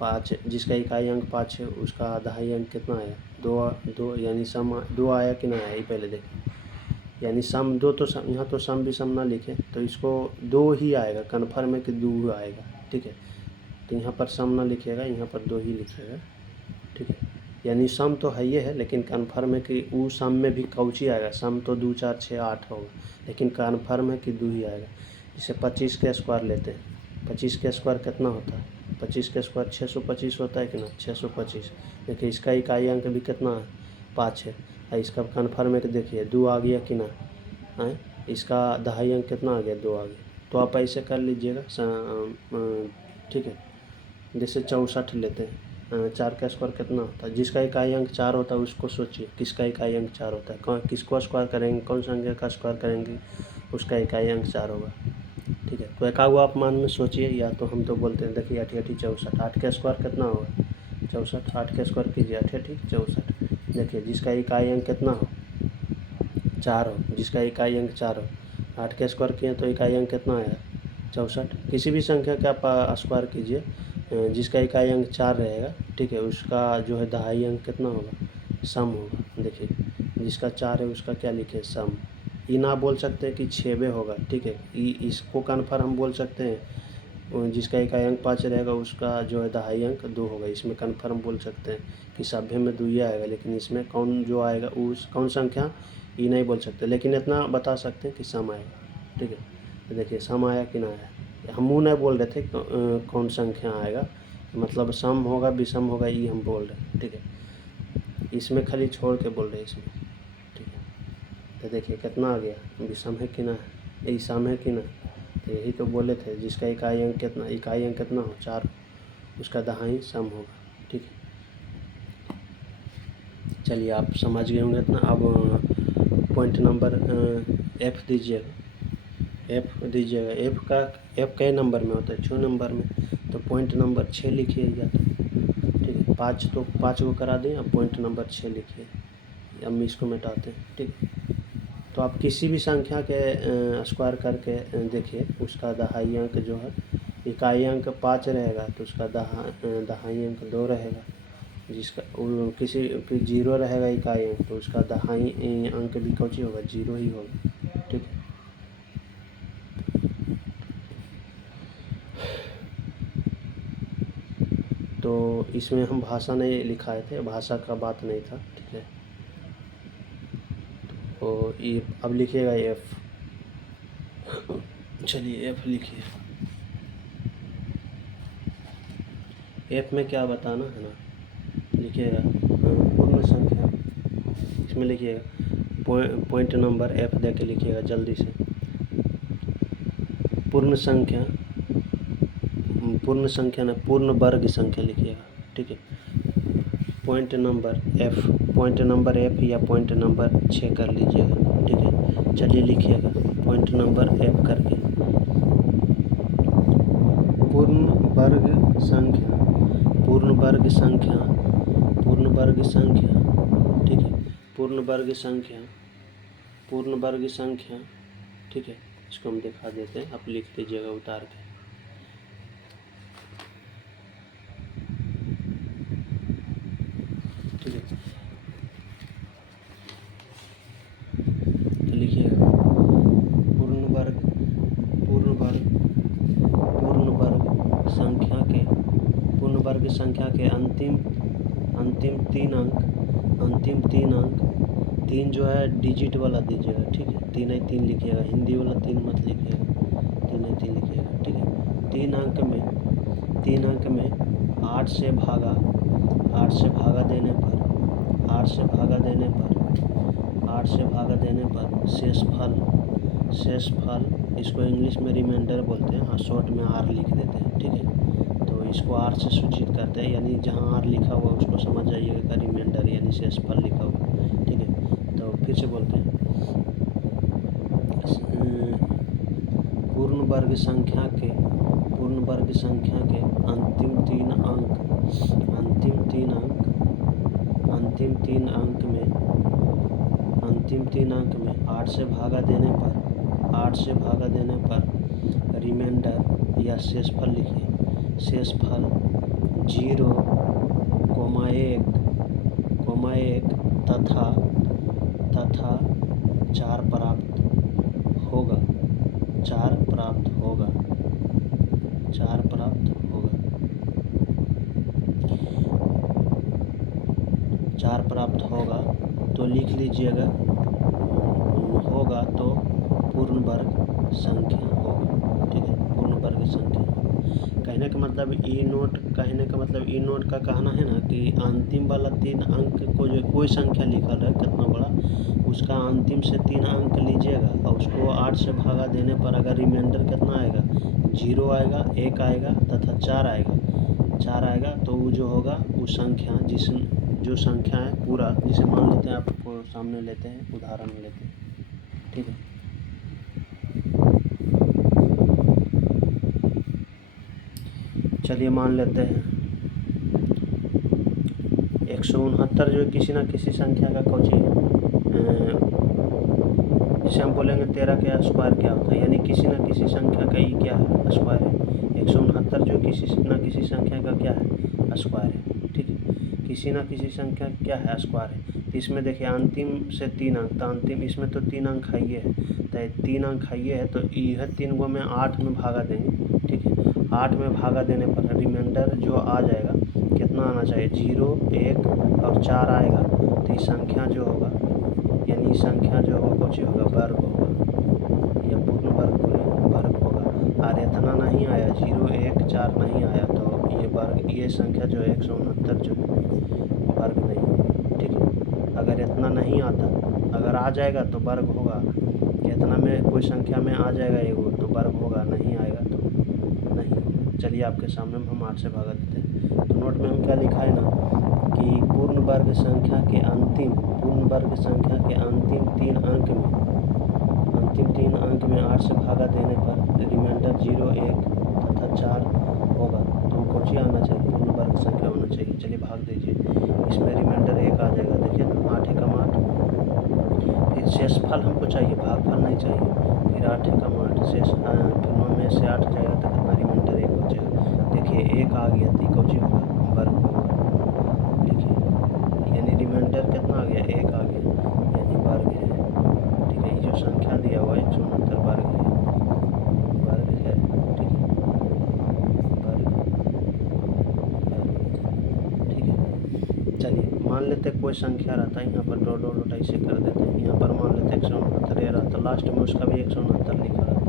5 जिसका इकाई अंक 5 है उसका दहाई अंक कितना आया 2 यानी सम 2 आया कि ना आया, ये पहले देखिए यानी सम दो, तो सम यहाँ तो सम भी सम ना लिखे तो इसको 2 ही आएगा, कन्फर्म है कि 2 आएगा, ठीक है। तो यहाँ पर सम ना लिखिएगा, यहाँ पर 2 ही लिखिएगा, ठीक है। यानी सम तो है ये है, लेकिन कन्फर्म है कि वो सम में भी कौची आएगा, सम तो 2 4 6 8 होगा, लेकिन कन्फर्म है कि 2 ही आएगा। इसे 25 के स्क्वायर लेते हैं, 25 के स्क्वायर कितना होता है, 25 के स्क्वायर 625 होता है कि ना, 625। देखिए इसका इकाई अंक भी कितना है, 5 है। इसका कन्फर्म है कि देखिए 2 आ गया कि ना है, इसका दहाई अंक कितना आ गया, 2 आ गया। तो आप ऐसे कर लीजिएगा, ठीक है। जैसे 64 लेते हैं, 4 का स्क्वायर कितना होता है, जिसका इकाई अंक 4 होता है उसको सोचिए किसका इकाई अंक 4 होता है, किसको स्क्वायर करेंगे, कौन संख्या का स्क्वायर करेंगे, उसका इकाई अंक 4 होगा, ठीक है। तो एकागो आप मान में सोचिए, या तो हम तो बोलते हैं देखिए 8 8 64, 8 का स्क्वायर कितना होगा 64, 8 का स्क्वायर कीजिए 8 8 64। देखिए जिसका इकाई अंक कितना हो, 4 हो, जिसका इकाई अंक 4 हो, 8 का स्क्वायर किए तो इकाई अंक कितना आया 64। किसी भी संख्या का आप स्क्वायर कीजिए, जिसका इकाई अंक 4 रहेगा, ठीक है, उसका जो है दहाई अंक कितना होगा, सम होगा। देखिए जिसका 4 है उसका क्या लिखे, सम। ये ना बोल सकते कि 6 होगा, ठीक है, इसको कन्फर्म हम बोल सकते हैं, जिसका इकाई अंक 5 रहेगा उसका जो है दहाई अंक 2 होगा, इसमें कन्फर्म बोल सकते हैं कि सभ्य में 2 ही आएगा, लेकिन इसमें कौन जो आएगा उस कौन संख्या ये नहीं बोल सकते, लेकिन इतना बता सकते हैं कि सम आएगा, ठीक है। तो देखिए सम आया कि ना आया, हम वो नहीं बोल रहे थे कौन संख्या आएगा, मतलब सम होगा विषम होगा ये हम बोल रहे हैं, ठीक है। इसमें खाली छोड़ के बोल रहे हैं इसमें, ठीक है। तो देखिए कितना आ गया, विषम है कि ना है, ये सम है कि ना, तो यही तो बोले थे, जिसका इकाई अंक कितना हो 4, उसका दहाई सम होगा, ठीक है। चलिए आप समझ गए होंगे इतना। अब पॉइंट नंबर F दीजिएगा, F कई नंबर में होता है, 6 नंबर में, तो पॉइंट नंबर 6 लिखिएगा, तो ठीक है। 5 को करा दें, अब पॉइंट नंबर 6 लिखिए, अब इसको मिटाते हैं, ठीक है। तो आप किसी भी संख्या के स्क्वायर करके देखिए, उसका दहाई अंक जो है, इकाई अंक 5 रहेगा तो उसका दहाई अंक 2 रहेगा, जिसका किसी 0 रहेगा इकाई अंक तो उसका दहाई अंक भी कौची होगा, 0 ही होगा, ठीक है। तो इसमें हम भाषा नहीं लिखाए थे, भाषा का बात नहीं था, ठीक है। तो ये अब लिखिएगा F, चलिए F लिखिए। F में क्या बताना है ना, लिखिएगा पूर्ण संख्या, इसमें लिखिएगा पॉइंट नंबर F दे के लिखिएगा जल्दी से। पूर्ण संख्या ना, पूर्ण वर्ग संख्या लिखिएगा, ठीक है। पॉइंट नंबर F या पॉइंट नंबर 6 कर लीजिएगा, ठीक है। चलिए लिखिएगा पॉइंट नंबर F करके, पूर्ण वर्ग संख्या, ठीक है, पूर्ण वर्ग संख्या, ठीक है। इसको हम दिखा देते हैं, आप लिख लीजिएगा उतार के, ठीक है। तो लिखिएगा पूर्ण वर्ग संख्या के अंतिम 3 अंक, 3 जो है डिजिट वाला दीजिएगा, ठीक है। 3 है 3 लिखिएगा, हिंदी वाला 3 मत लिखिएगा, 3 है 3 लिखिएगा, ठीक है। 3 अंक में 8 से भागा देने पर शेष फल, इसको इंग्लिश में रिमाइंडर बोलते हैं, हाँ शॉर्ट में R लिख देते हैं, ठीक है। तो इसको R से सूचित करते हैं, यानी जहाँ R लिखा हुआ उसको समझ जाइएगा का रिमाइंडर यानी शेष फल लिखा हुआ, ठीक है। तो फिर से बोलते हैं, पूर्ण वर्ग संख्या के अंतिम तीन अंक में 8 से भागा देने पर रिमाइंडर या शेषफल लिखिए। शेषफल 0,1 तथा 4 प्राप्त होगा, 4 प्राप्त होगा, 4 प्राप्त होगा, 4 प्राप्त होगा तो लिख लीजिएगा, होगा तो पूर्ण वर्ग संख्या होगा। ठीक है, पूर्ण वर्ग संख्या होगा। कहने का मतलब ई नोट का कहना है ना कि अंतिम वाला 3 अंक को जो कोई संख्या लिखल है कितना बड़ा, उसका अंतिम से 3 अंक लीजिएगा और उसको 8 से भागा देने पर अगर रिमाइंडर कितना आएगा, 0 आएगा, 1 आएगा तथा 4 आएगा तो वो जो होगा वो संख्या जो संख्या है पूरा, जिसे मान लेते हैं, आपको सामने लेते हैं, उदाहरण लेते हैं। ठीक है, चलिए मान लेते हैं 169 जो किसी न किसी संख्या का कोची, जिसे हम बोलेंगे 13 के स्क्वायर क्या होता है, यानी किसी न किसी संख्या का ही क्या है, स्क्वायर है। 169 जो किसी न किसी संख्या का क्या है, स्क्वायर है। ठीक है, किसी न किसी संख्या क्या है, स्क्वायर है। तो इसमें देखिए अंतिम से 3 अंक, तो अंतिम इसमें तो 3 अंक है ये है, तो 3 अंक है ये है, तो यह 3 को में 8 में भागा देंगे। ठीक है, 8 में भागा देने पर रिमाइंडर जो आ जाएगा कितना आना चाहिए, 0, 1 और 4 आएगा। तो ये संख्या जो होगा, यानी संख्या जो होगा कुछ होगा, वर्ग होगा या पूर्ण वर्ग होगा। और इतना नहीं आया, 0, 1, 4 नहीं आया तो ये वर्ग, ये संख्या जो है 169 जो वर्ग नहीं होगा। ठीक है, अगर इतना नहीं आता, अगर आ जाएगा तो वर्ग होगा, इतना में कोई संख्या में आ जाएगा एगो तो वर्ग होगा, नहीं आएगा तो नहीं होगा। चलिए आपके सामने हम 8 से भागा देते हैं। तो नोट में हम क्या लिखा है ना कि पूर्ण वर्ग संख्या के अंतिम 3 अंक में 8 से भागा देने पर रिमाइंडर 0, 1 तथा 4 होगा तो कौन सी आना चाहिए, पूर्ण वर्ग संख्या होना चाहिए। चलिए भाग दीजिए, इसमें रिमाइंडर 1 आ जाएगा। देखिए ना, 8 एकम 8, फिर शेषफल हमको चाहिए, भागफल नहीं चाहिए। फिर 8 एकम 8 शेष, फिर 9 में से 8 जाएगा तो कितना, रिमाइंडर 1 बचेगा। देखिए 1 आ गया तो कौन सी होगा, वर्ग होगा। देखिए यानी रिमाइंडर कितना आ गया, 1 आ गया, यानी वर्ग है। ठीक है, ये जो संख्या दिया हुआ है 169 वर्ग है। ठीक है, वर्ग। ठीक है, चलिए मान लेते कोई संख्या रहता है, यहाँ पर डॉट ऐसे कर देते हैं। यहाँ पर मान लेते 169 ये रहता, लास्ट में उसका भी 169 लिखा रहता है।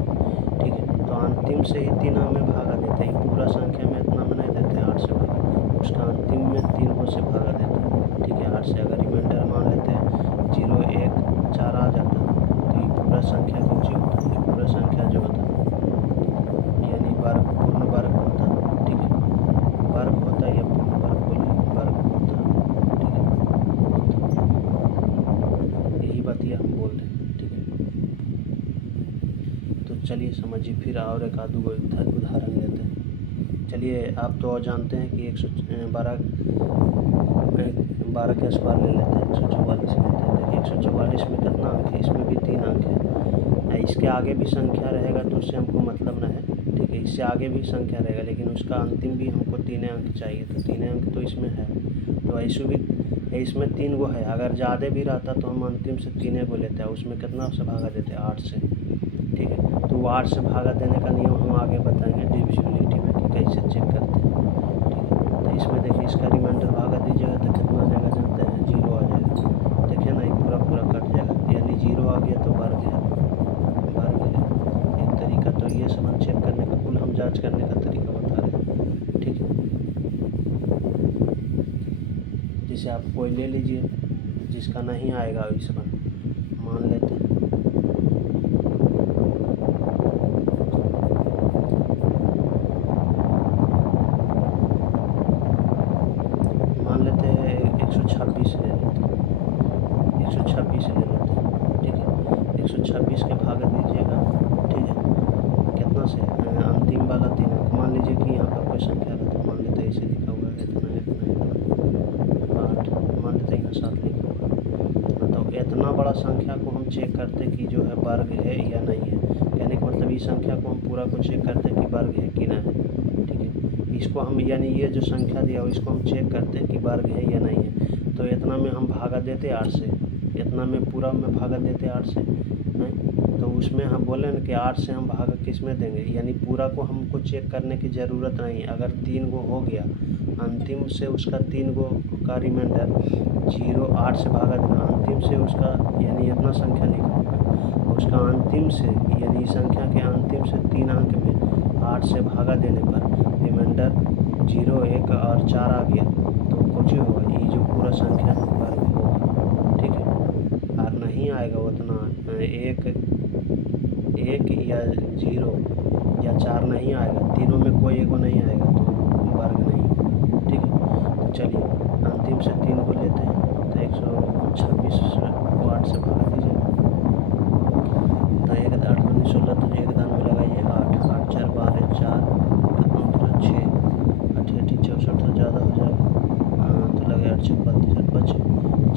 ठीक है, तो अंतिम से ही 3 में भागा देते हैं, पूरा संख्या में इतना में नहीं देते, 8 से भागा, उसका अंतिम में 3 को से भागा देते हैं। ठीक है, 8 से अगर रिमाइंडर मान लेते हैं 0, 1, 4 आ जाता है तो ये पूरा संख्या कौन सी होता है, पूरा संख्या जो होता है यानी वर्ग, पूर्ण वर्ग होता है। ठीक है, वर्ग होता है या पूर्ण वर्ग, बोलिए वर्ग होता है। ठीक है, यही बात ये हम बोल रहे हैं। ठीक है, तो चलिए समझिए, फिर और एक आधु उदाहरण लेते हैं। चलिए आप तो जानते हैं कि 112 के स्क्वायर ले लेते हैं, 144 लेते हैं। देखिए 144 में कितना अंक है, इसमें भी 3 अंक है। इसके आगे भी संख्या रहेगा तो उससे हमको मतलब ना है। ठीक है, इससे आगे भी संख्या रहेगा लेकिन उसका अंतिम भी हमको 3 अंक चाहिए, तो 3 अंक तो इसमें है, तो ऐसे भी इसमें 3 गो है। अगर ज़्यादा भी रहता तो हम अंतिम से 3 को लेते हैं, उसमें कितना से भागा देते हैं, 8 से। ठीक है, तो वो 8 से भागा देने का नियम हम आगे बताएंगे डिविजिबिलिटी में कि कैसे चेक करते हैं। ठीक है, तो इसमें देखिए इसका रिमाइंडर भागा दीजिएगा तो कितना आ जाएगा जानते हैं, 0 आ जाएगा। देखिए ना, ये पूरा कट जाएगा, यानी 0 आ गया तो वर्ग है। एक तरीका तो ये सब चेक करने का, कुल हम जाँच करने का तरीका बता रहे हैं। ठीक है, जैसे आप कोई ले लीजिए जिसका नहीं आएगा, इसका मान लेते हैं मान लेते हैं 126 ले लेते हैं, 126 ले लेते हैं। ठीक है, 126 के भाग दीजिएगा। ठीक है, कितना से, अंतिम वाला 3 अंक। मान लीजिए कि यहाँ पर कोई संख्या रहता है, मान लेते हैं ऐसे लिखा हुआ है, इतना 8, मान लेते हैं यहाँ 7 लिखा हुआ है। तो इतना बड़ा संख्या को हम चेक करते कि जो है वर्ग है या नहीं है। कहने का मतलब इस संख्या को हम पूरा को चेक करते कि वर्ग है कि ना है। ठीक है, इसको हम यानी ये जो संख्या दिया हो इसको हम चेक करते हैं कि वर्ग है या नहीं है। तो इतना में हम भागा देते 8 से, इतना में पूरा में भागा देते 8 से, नहीं तो उसमें हम बोले ना कि 8 से हम भागा किस में देंगे, यानी पूरा को हमको चेक करने की ज़रूरत नहीं। अगर 3 गो हो गया अंतिम से उसका 3 गो का रिमाइंडर 0 8 से भागा देना, अंतिम से उसका यानी इतना संख्या लिखा होगा, उसका अंतिम से यानी संख्या के अंतिम से 3 अंक में 8 से भागा देने पर रिमाइंडर 0 1 और 4 आ गया तो कुछ ही होगा, ये जो पूरा संख्या वर्ग होगा, ठीक है। और नहीं आएगा उतना 1 या 0 या 4 नहीं आएगा, तीनों में कोई एक नहीं आएगा तो वर्ग नहीं होगा, ठीक है। तो चलिए अंतिम से 3 को लेते हैं, तो 126 को 8 से भागा दीजिए, तो 1 8 2 16, तो 1 दान में लगाइए 8 8 4 12 4 6 8 8 64 तो ज़्यादा हो जाएगा, तो लगे 8 6 32 8 5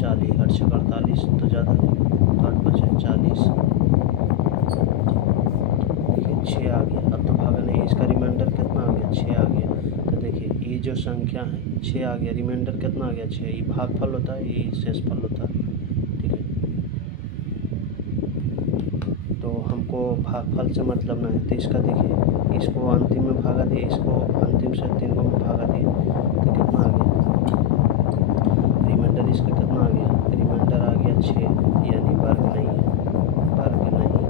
40 8 6 48 तो ज़्यादा हो जाएगा, तो 8 5 40 देखिए 6 आ गया। अब तो भागा नहीं, इसका रिमाइंडर कितना आ गया 6 आ गया, तो देखिए ये जो संख्या है 6 आ गया, रिमाइंडर कितना आ गया 6, ये भागफल होता है, ये शेषफल होता है, ठीक है। तो हमको भागफल से मतलब नहीं है, तो इसका देखिए इसको अंतिम में भागा दिए, इसको अंतिम से 3 को में भागा दिए तो कितना आ गया रिमाइंडर, इसका कितना आ गया रिमाइंडर आ गया 6, यानी वर्ग नहीं है, वर्ग नहीं है,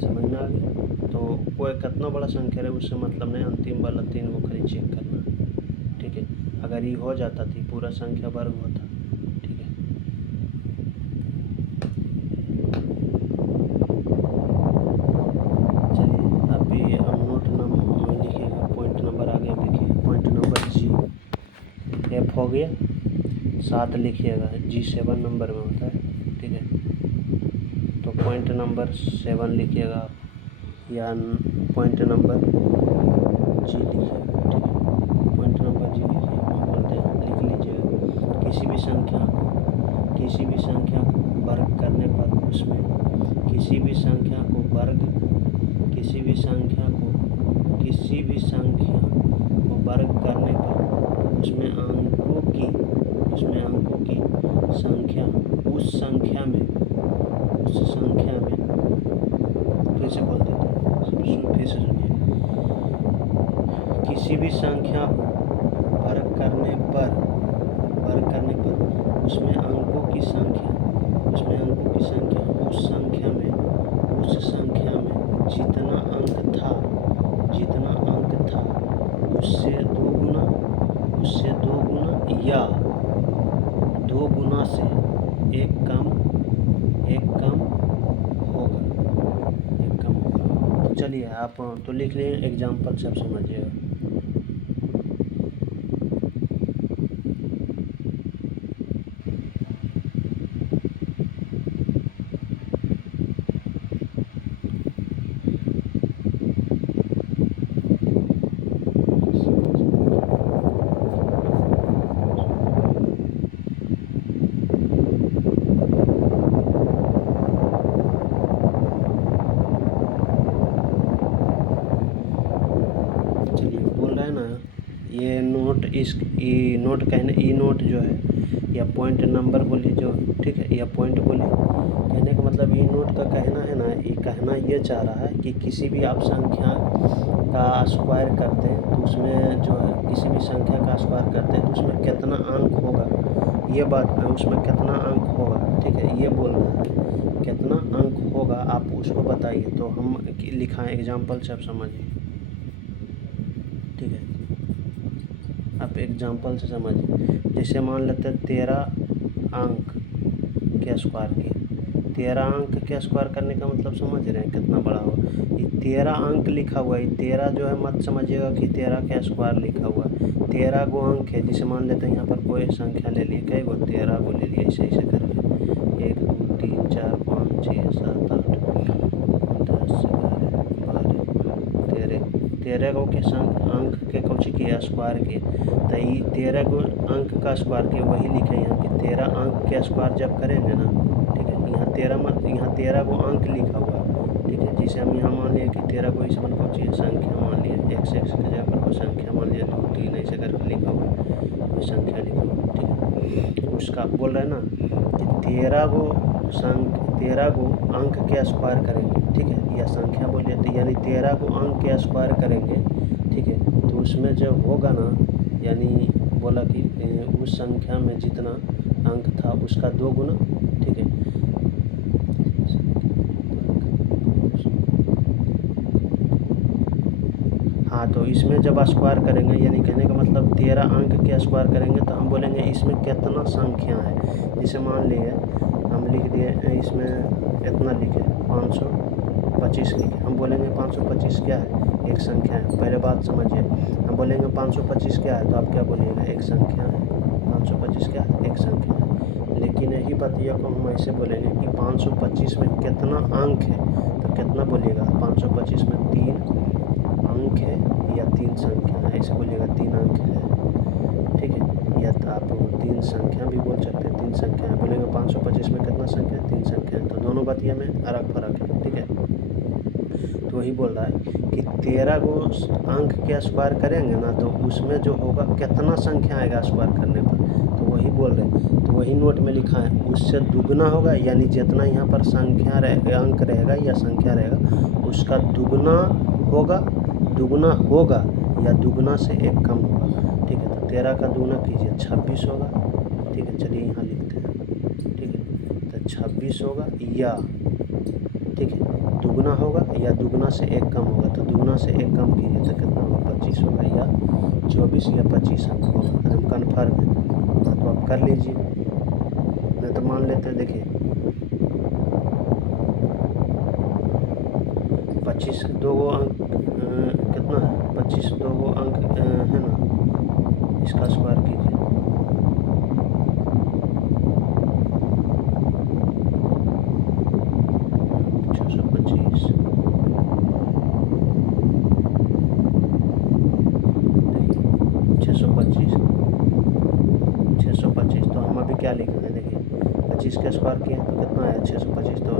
समझ में आ गया। तो कोई कितना बड़ा संख्या है उससे मतलब नहीं, अंतिम वाला 3 को खाली चेक करना, ठीक है। अगर ये हो जाता तो पूरा संख्या वर्ग होता, ठीक है। चलिए अब भी हम नोट नंबर लिखिएगा, पॉइंट नंबर आगे लिखिए, पॉइंट नंबर जी F हो गया 7 लिखिएगा, G 7 नंबर में होता है, ठीक है। तो पॉइंट नंबर 7 लिखिएगा आप, या पॉइंट नंबर जी लिखिएगा, ठीक है। पॉइंट नंबर जी लिखिए, हम बोलते हैं लिख लीजिएगा, किसी भी संख्या को वर्ग करने पर उसमें किसी भी संख्या को वर्ग करने पर उसमें अंकों की संख्या उस संख्या में फिर से बोल देता हूँ, फिर से सुनिए, किसी भी संख्या को वर्ग करने पर उसमें अंकों की संख्या उस संख्या में जितना अंक था उससे दो गुना या 2 गुना से एक कम होगा। तो चलिए आप तो लिख लिए एग्जाम्पल सब समझिएगा। ये नोट जो है या पॉइंट नंबर बोली जो, ठीक है, या पॉइंट बोली, कहने का मतलब ये नोट का कहना है ना, ये कहना ये चाह रहा है कि किसी भी आप संख्या का स्क्वायर करते हैं तो उसमें जो है किसी भी संख्या का स्क्वायर करते हैं तो उसमें कितना अंक होगा, ये बात है, उसमें कितना अंक होगा, ठीक है, ये बोल रहा है कितना अंक होगा आप उसको बताइए। तो हम लिखा है एग्जाम्पल से आप समझिए, ठीक है। आप एग्जाम्पल से समझिए, जैसे मान लेते हैं 13 अंक के स्क्वायर की, 13 अंक के स्क्वायर करने का मतलब समझ रहे हैं कितना बड़ा हो, ये 13 अंक लिखा हुआ है, 13 जो है मत समझिएगा कि 13 का स्क्वायर लिखा हुआ है, 13 गो अंक है। जैसे मान लेते हैं यहाँ पर कोई संख्या ले लिए, कई गो 13 को ले लिए, ऐसे करके 1 2 3 4 5 6 7 8 10 11 12 13 गो के अंक के कौची के स्क्वायर के, तो ये 13 गो अंक का स्क्वायर के वही लिखे यहाँ कि 13 अंक के स्क्वायर जब करेंगे ना, ठीक है, यहाँ 13 गो अंक लिखा हुआ है, ठीक है। जैसे हम यहाँ मान लिए कि 13 गो इस पर कौची संख्या मान लिए x की जगह पर कोई संख्या मान लीजिए 2 3 ऐसे करके लिखा हुआ है, कोई संख्या लिखा हुआ है, ठीक है। उसका बोल रहा है ना कि 13 गो अंक के स्क्वायर करेंगे, ठीक है, या संख्या बोलिए तो यानी 13 को अंक के स्क्वायर करेंगे, ठीक है। तो उसमें जब होगा ना, यानी बोला कि उस संख्या में जितना अंक था उसका 2 गुना, ठीक है। हाँ, तो इसमें जब स्क्वायर करेंगे, यानी कहने का मतलब 13 अंक के स्क्वायर करेंगे तो हम बोलेंगे इसमें कितना संख्या है। जैसे मान लिए हम लिख दिए इसमें इतना लिखे 525 लिखे, हम बोलेंगे 525 क्या है, एक संख्या है। पहले बात समझिए, हम बोलेंगे 525 क्या है तो आप क्या बोलिएगा, एक संख्या है। 525 क्या है, एक संख्या है। लेकिन यही बतिया को हम ऐसे बोलेंगे कि 525 में कितना अंक है, तो कितना बोलिएगा, 525 में 3 अंक है या 3 संख्या है, ऐसे बोलिएगा 3 अंक है, ठीक है। या तो आप 3 संख्या भी बोल सकते हैं, 3 संख्या है, बोलेंगे 525 में कितना संख्या है, 3 संख्या है। तो दोनों बतिया में अलग फर्क है, ठीक है। तो वही बोल रहा है कि 13 को अंक के स्क्वायर करेंगे ना तो उसमें जो होगा कितना संख्या आएगा स्क्वायर करने पर, तो वही बोल रहे हैं। तो वही नोट में लिखा है उससे दुगना होगा, यानी जितना यहाँ पर संख्या अंक रहेगा या संख्या रहेगा उसका दुगना होगा या दुगना से एक कम होगा, ठीक है। तो 13 का दुगना कीजिए 26 होगा, ठीक है। चलिए यहाँ लिखते हैं, ठीक है। तो 26 होगा या, ठीक है, दुगना होगा या दुगना से एक कम होगा, तो दुगना से एक कम कीजिए तो कितना होगा, 25 होगा या 24 या 25 अंक होगा। एकदम कन्फर्म है तो आप कर लीजिए, नहीं तो मान लेते हैं, देखिए 25 दो गो अंक कितना है, 25 दो गो अंक है ना, इसका स्क्वायर कीजिए, 625, 625। तो हम अभी क्या लिख रहे हैं, देखिए 25 का स्क्वायर किया तो कितना आया 625। तो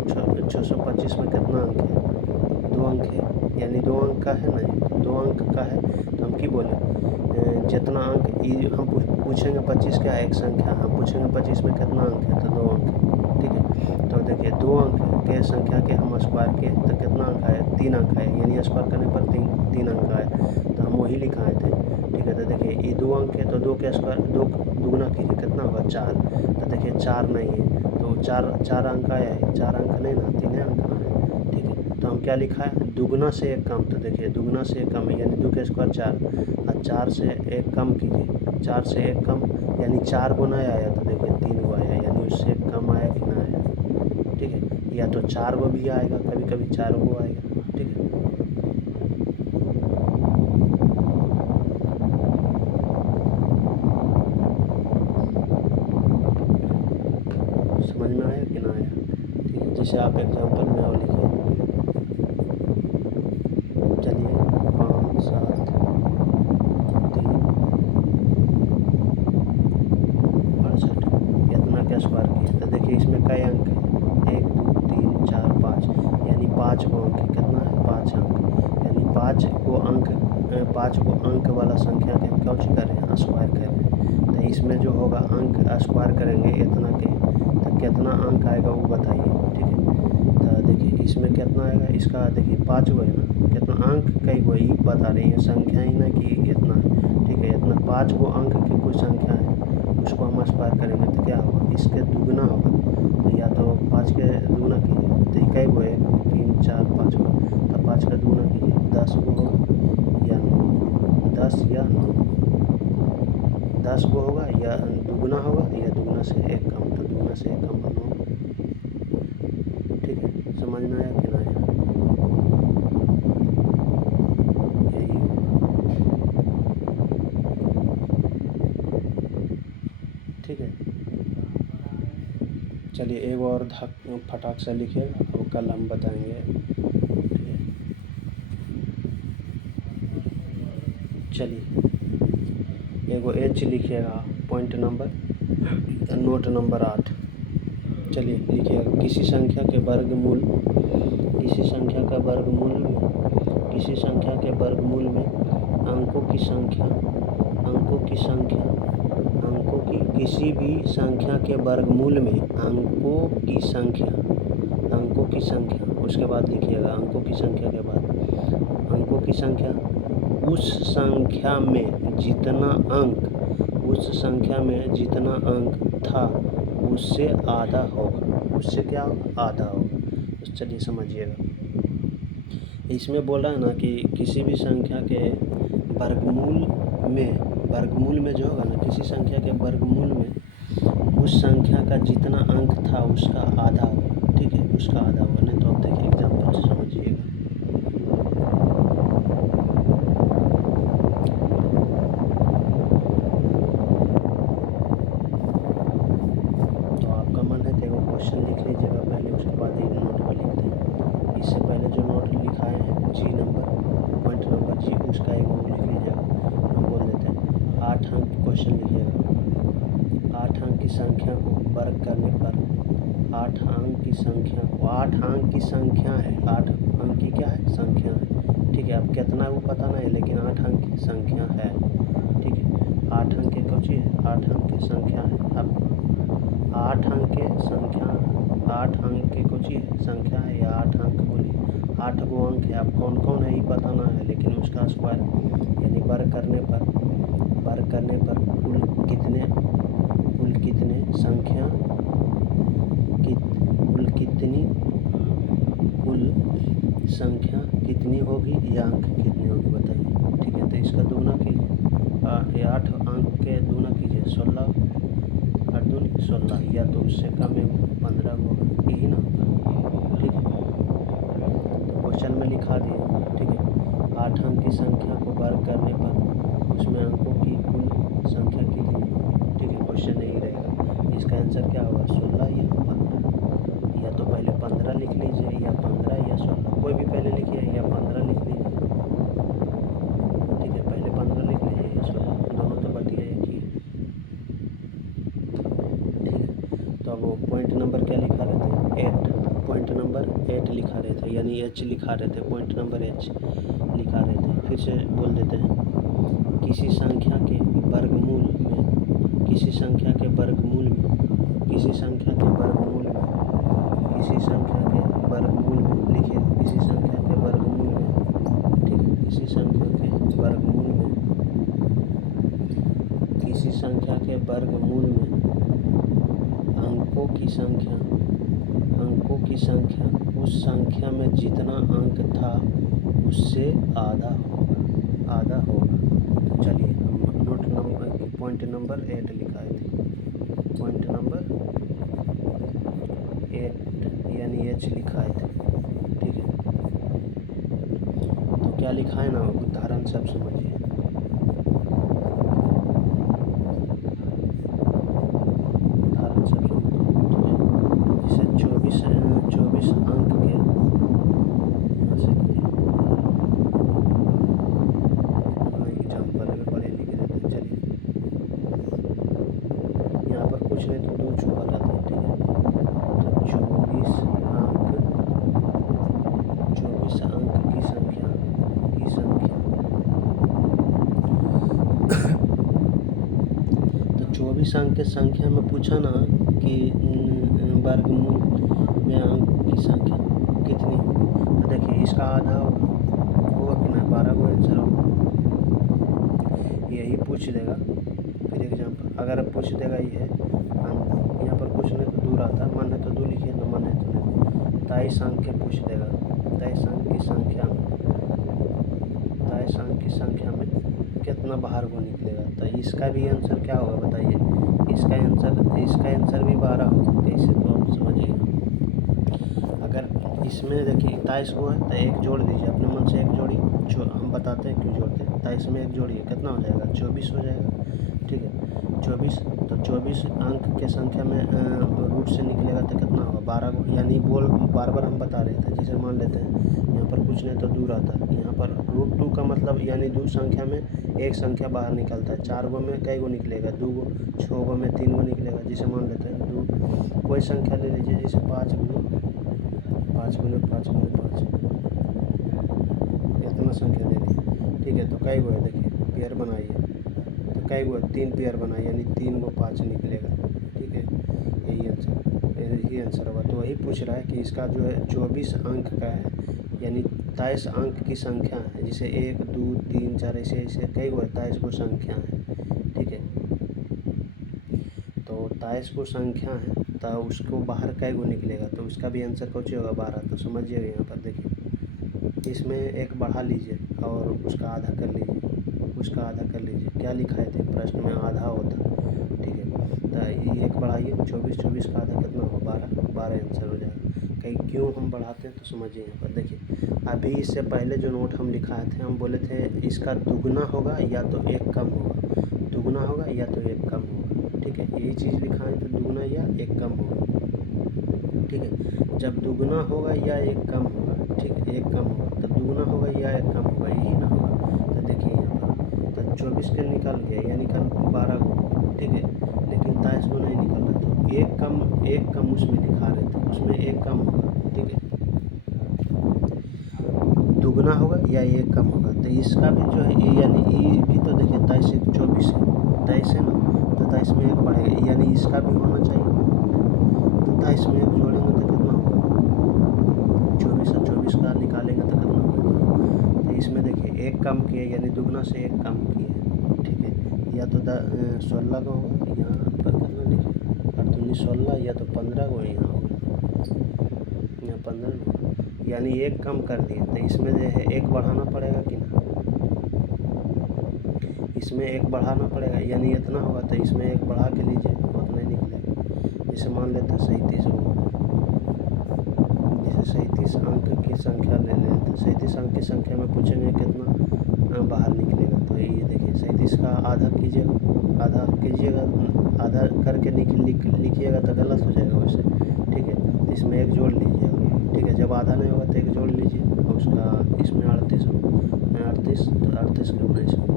625 में कितना अंक है, 2 अंक है, यानी 2 अंक का है ना, तो 2 अंक का है। तो हम की बोले जितना अंक हम पूछेंगे 25 क्या है, एक संख्या, हम पूछेंगे 25 में कितना अंक है तो 2 अंक है, ठीक है। तो देखिए 2 अंक के संख्या के हम स्क्वायर किए तो कितना अंक आए, 3 अंक आए, यानी स्क्वायर करने पर 3 अंक आए, तो हम वही लिखाए थे, ठीक है। तो देखिए ये 2 अंक है तो 2 के स्क्वायर 2 दुगना कीजिए कितना होगा 4। तो देखिए 4 नहीं है तो 4 अंक आया है, 4 अंक नहीं ना, 3 अंक आना है, ठीक है। तो हम क्या लिखा है, दुगना से एक कम, तो देखिए दुगना से एक कम यानी 2 के स्क्वायर 4, और 4 से एक कम कीजिए, 4 से एक कम यानी 4 गुना आया, तो देखिए 3 गो आया, यानी उससे कम आया कि ना आया, ठीक है। या तो 4 गो भी आएगा, कभी कभी 4 गो आएगा, ठीक है। समझ में आया कि ना आया, ठीक है। जैसे आप एग्जांपल में और लिखिए, चलिए 5 7 3 68 इतना क्या स्क्वायर किया, तो देखिए इसमें कई अंक है, 1 2 3 4 5, यानी 5 गो अंक है, कितना है 5 अंक, यानी 5 गो अंक वाला संख्या के हम क्या कर रहे हैं, स्क्वायर कर रहे हैं। तो इसमें जो होगा अंक स्क्वायर करेंगे इतना के, तो कितना अंक आएगा वो बताइए, ठीक है। तो देखिए इसमें कितना आएगा, इसका देखिए 5 गो है ना, कितना अंक कई गो ये बता रही है, संख्या ही ना कि इतना है, ठीक है। इतना 5 गो अंक की कोई संख्या है उसको हम स्क्वायर करेंगे तो क्या होगा, इसके दुगना होगा, तो या तो 5 के दुगना कीजिए, तो ये कई गो है 3 4 5 गो, तो 5 का दुगना कीजिए 10 गो होगा या 9, 10 या 9, 10 गो होगा या दुगना होगा या दुगना से एक कम, तो दुगना से एक कम 9, ठीक है। समझ में आया कि ना आया, यही होगा, ठीक है। चलिए एक और फटाक से लिखिएगा, वो कल हम बताएंगे, ठीक है। चलिए एगो एच लिखिएगा, पॉइंट नंबर नोट नंबर 8। चलिए लिखिएगा, किसी संख्या का वर्गमूल में किसी संख्या के वर्गमूल में अंकों की किसी भी संख्या के वर्गमूल में अंकों की संख्या उसके बाद लिखिएगा अंकों की संख्या के बाद अंकों की संख्या उस संख्या में जितना अंक था उससे आधा होगा। उससे क्या होगा? आधा होगा। तो चलिए समझिएगा। इसमें बोला है ना कि किसी भी संख्या के वर्गमूल में जो होगा ना, किसी संख्या के वर्गमूल में उस संख्या का जितना अंक था उसका आधा होगा। ठीक है, उसका आधा होगा। नहीं तो आप देखिए एग्जाम्पल से समझिएगा। तो आपका मन है तो एगो क्वेश्चन लिख लीजिएगा पहले, उसके बाद एक नोट पर लिख दें। इससे पहले जो नोट लिखाए हैं जी नंबर, पॉइंट नंबर जी, उसका एक वो लिख लीजिएगा। हम बोल देते हैं 8 अंक क्वेश्चन लिखिएगा। 8 अंक की संख्या को वर्ग करने पर 8 अंक की संख्या है। 8 अंक की क्या है? संख्या है। ठीक है, अब कितना वो पता नहीं, लेकिन 8 अंक की संख्या है। ठीक है, 8 अंक की कौन चीज़ है? 8 अंक की संख्या है। अब 8 अंक के कौन चीज़ है? संख्या है, या 8 अंक बोलिए 8 गो अंक है। अब कौन कौन है ये पता ना है, लेकिन उसका स्क्वायर यानी वर्ग करने पर कुल संख्या कितनी होगी या अंक कितनी होगी बताइए। ठीक है, तो इसका दूना कीजिए। 8 अंक के दूना कीजिए 16, 8 दूनी 16, या तो उससे कम है 15 होगा, यही ना होगा। ठीक है, तो क्वेश्चन में लिखा दिए। ठीक है, 8 अंक की संख्या को वर्ग करने पर उसमें अंकों की कुल संख्या कितनी होगी। ठीक है, क्वेश्चन यही रहेगा। इसका आंसर क्या होगा? 16 या 15। या तो पहले 15 लिख लीजिए, या 15 या 16, कोई भी पहले लिखिए, या 15 लिख लीजिए। ठीक है, पहले 15 लिख लीजिए या 16, दोनों तो बतिया एक ही। ठीक है, तो अब वो पॉइंट नंबर क्या लिखा रहे थे? 8। पॉइंट नंबर 8 लिखा रहे थे, यानी H लिखा रहे थे। पॉइंट नंबर H लिखा रहे थे। फिर से बोल देते हैं, किसी संख्या के वर्गमूल में लिखिए, किसी संख्या के वर्गमूल में, ठीक है, किसी संख्या के वर्गमूल में किसी संख्या के वर्गमूल में अंकों की संख्या उस संख्या में जितना अंक था उससे आधा होगा। तो चलिए हम नोट नंबर पॉइंट नंबर 8 लिखाए थे। पॉइंट नंबर 8 यानी H लिखाए थे। ठीक है, तो क्या लिखा है ना, उदाहरण सब समझिए। उदाहरण सब समझिए। ठीक है, जैसे 24 अंक के, यहाँ से एग्जाम्पल में बड़े लिख देते हैं। चलिए, यहाँ पर कुछ नहीं तो 2 छुपा रहता है। ठीक है, तो 24 अंक की संख्या तो 24 अंक की संख्या में पूछा ना कि वर्गमूल में अंक की संख्या कितनी होगी। तो देखिए इसका आधा होगा कि ना, 12 को आंसर होगा, यही पूछ देगा। फिर एग्जाम्पल अगर पूछ देगा ये है, यहाँ पर कुछ नहीं तो दूर आता, मन है तो 2 लिखिए, तो मन है तो नहीं। 23 अंक के पूछ देगा, 23 अंक की संख्या में कितना बाहर को निकलेगा। तो इसका भी आंसर क्या होगा बताइए। इसका आंसर भी 12 होगा। कैसे, तो आप समझिए। अगर इसमें देखिए 23 को है तो 1 जोड़ दीजिए, अपने मन से 1 जोड़िए। हम बताते हैं क्यों जोड़ते हैं। 23 में 1 जोड़िए, कितना हो जाएगा? 24 हो जाएगा। ठीक है, 24 अंक के संख्या में रूट से निकलेगा तो कितना होगा? 12 को, यानी बार हम बता रहे थे। जैसे मान लेते हैं यहाँ पर कुछ नहीं तो दूर आता है, यहाँ पर √2 का मतलब यानी 2 संख्या में एक संख्या बाहर निकलता है। 4 गो में कई गो निकलेगा? 2 गो। 6 गो में 3 गो निकलेगा। जैसे मान लेते हैं 2, कोई संख्या ले लीजिए, जैसे 5 गुने 5 इतना है तो कई गो है, देखिए पेयर बनाइए तो कई गो है, 3 पेयर बनाइए यानी 3 गो 5 निकलेगा। ठीक है, यही आंसर होगा। तो वही पूछ रहा है कि इसका जो है 24 अंक का है, यानी 23 अंक की संख्या है, जिसे 1 2 3 4 ऐसे ऐसे कई गो 23 गो संख्या है। ठीक है, तो 23 गो संख्या है तो उसको बाहर कई गो निकलेगा, तो उसका भी आंसर कौन होगा 12। तो समझिएगा यहाँ पर देखिए, इसमें एक बढ़ा लीजिए और उसका आधा कर लीजिए, उसका आधा कर लीजिए। क्या लिखाए थे प्रश्न में, आधा होता। ठीक है, तो ये एक बढ़ाइए, 24 का आधा कितना होगा 12 आंसर हो जाएगा। कहीं क्यों हम बढ़ाते हैं तो समझिए यहाँ पर देखिए। अभी इससे पहले जो नोट हम लिखाए थे, हम बोले थे इसका दुगना होगा या तो एक कम होगा, दुगना होगा या तो एक कम होगा। ठीक है, यही चीज़ लिखाएँ तो दुगना या एक कम होगा। ठीक है, जब दुगना होगा या एक कम होगा, ठीक है, एक कम होगा तब दुगना होगा या एक कम होगा, यही ना होगा। तो देखिए यहाँ पर तो 24 के निकल गया, या निकल 12 गो। ठीक है, लेकिन 23 गो नहीं निकल रहा, तो एक कम उसमें दिखा रहे थे, उसमें एक कम होगा। ठीक है, दुगना होगा या एक कम होगा, तो इसका भी जो है यानी ये भी तो देखिए 23 एक 24 है, 23 है ना, तो 23 में एक बढ़ेगा, यानी इसका भी होना चाहिए। तो 23 में एक जोड़ेंगे तो कितना होगा, 24 और 24 का निकालेंगे तो कितना होगा। तो इसमें देखिए एक कम किए, यानी दुगना से एक कम किए। ठीक है, या तो 16 का होगा, यहाँ पर कितना लिखे 8 दूनी 16, या तो 15 को यहाँ होगा, यहाँ 15 होगा, यानी एक कम कर दिए। तो इसमें जो है एक बढ़ाना पड़ेगा कि ना, इसमें एक बढ़ाना पड़ेगा, यानी इतना होगा, तो इसमें एक बढ़ा के लीजिए उतना ही निकलेगा। जैसे मान लेते हैं 37 होगा, जैसे 37 अंक की संख्या ले लें, तो 37 अंक की संख्या में पूछेंगे कितना बाहर निकलेगा। तो ये देखिए 37 का आधा कीजिएगा, आधा कीजिएगा, आधा करके लिखिएगा तो गलत हो जाएगा वैसे। ठीक है, तो इसमें एक जोड़ लीजिएगा। ठीक है, जब आधा नहीं होगा तो एक जोड़ लीजिए, और उसका इसमें 38 होगा, 38 तो 38 का 19 होगा।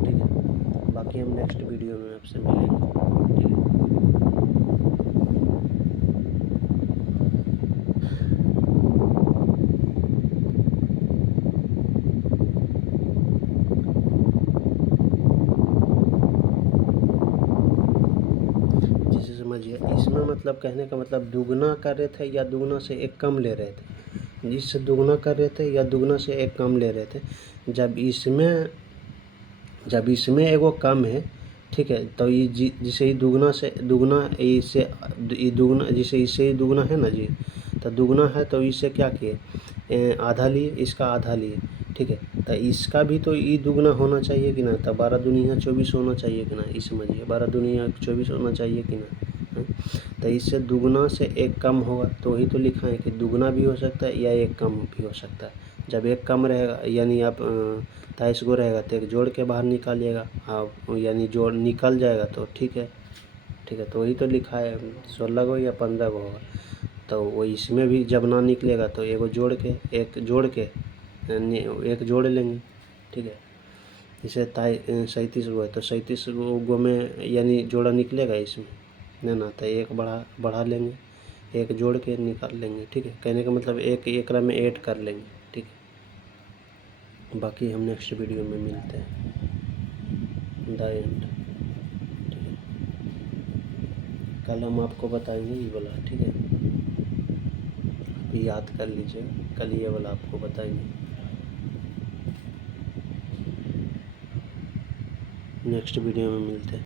ठीक है, बाकी हम नेक्स्ट वीडियो में आपसे मिलेंगे। ठीक है। जैसे समझिए, इसमें मतलब कहने का मतलब दुगना कर रहे थे या दुगना से एक कम ले रहे थे, जिससे दुगना कर रहे थे या दुगना से एक कम ले रहे थे। जब इसमें एगो कम है, ठीक है, तो ये जिसे ही दुगना से दुगना, इससे ये दुगना, जिसे इससे ही दुगना है ना जी, तो दुगना है तो इससे क्या किए, आधा लिए, इसका आधा लिए। ठीक है, तो इसका भी तो ई दुगना होना चाहिए कि ना, तो 12 दूनी 24 होना चाहिए कि ना, ये समझिए 12 दूनी 24 होना चाहिए कि ना। तो इससे दुगना से एक कम होगा, तो वही तो लिखा है कि दुगना भी हो सकता है या एक कम भी हो सकता है। जब एक कम रहेगा, यानी आप 23 गो रहेगा तो एक जोड़ के बाहर निकालिएगा, आप यानी जोड़ निकल जाएगा तो ठीक है। ठीक है, तो वही तो लिखा है 16 गो या 15 गो होगा। तो वो इसमें भी जब ना निकलेगा तो एक जोड़ के एक जोड़ लेंगे। ठीक है, जैसे 37 गो है तो 37 गो में यानी जोड़ा निकलेगा इसमें ना, तो एक बढ़ा लेंगे, एक जोड़ के निकाल लेंगे। ठीक है, कहने का मतलब एक एकरा में ऐड कर लेंगे। ठीक है, बाकी हम नेक्स्ट वीडियो में मिलते हैं। The end. ठीक है, कल हम आपको बताएंगे ये वाला। ठीक है, याद कर लीजिएगा, कल ये वाला आपको बताएंगे। नेक्स्ट वीडियो में मिलते हैं।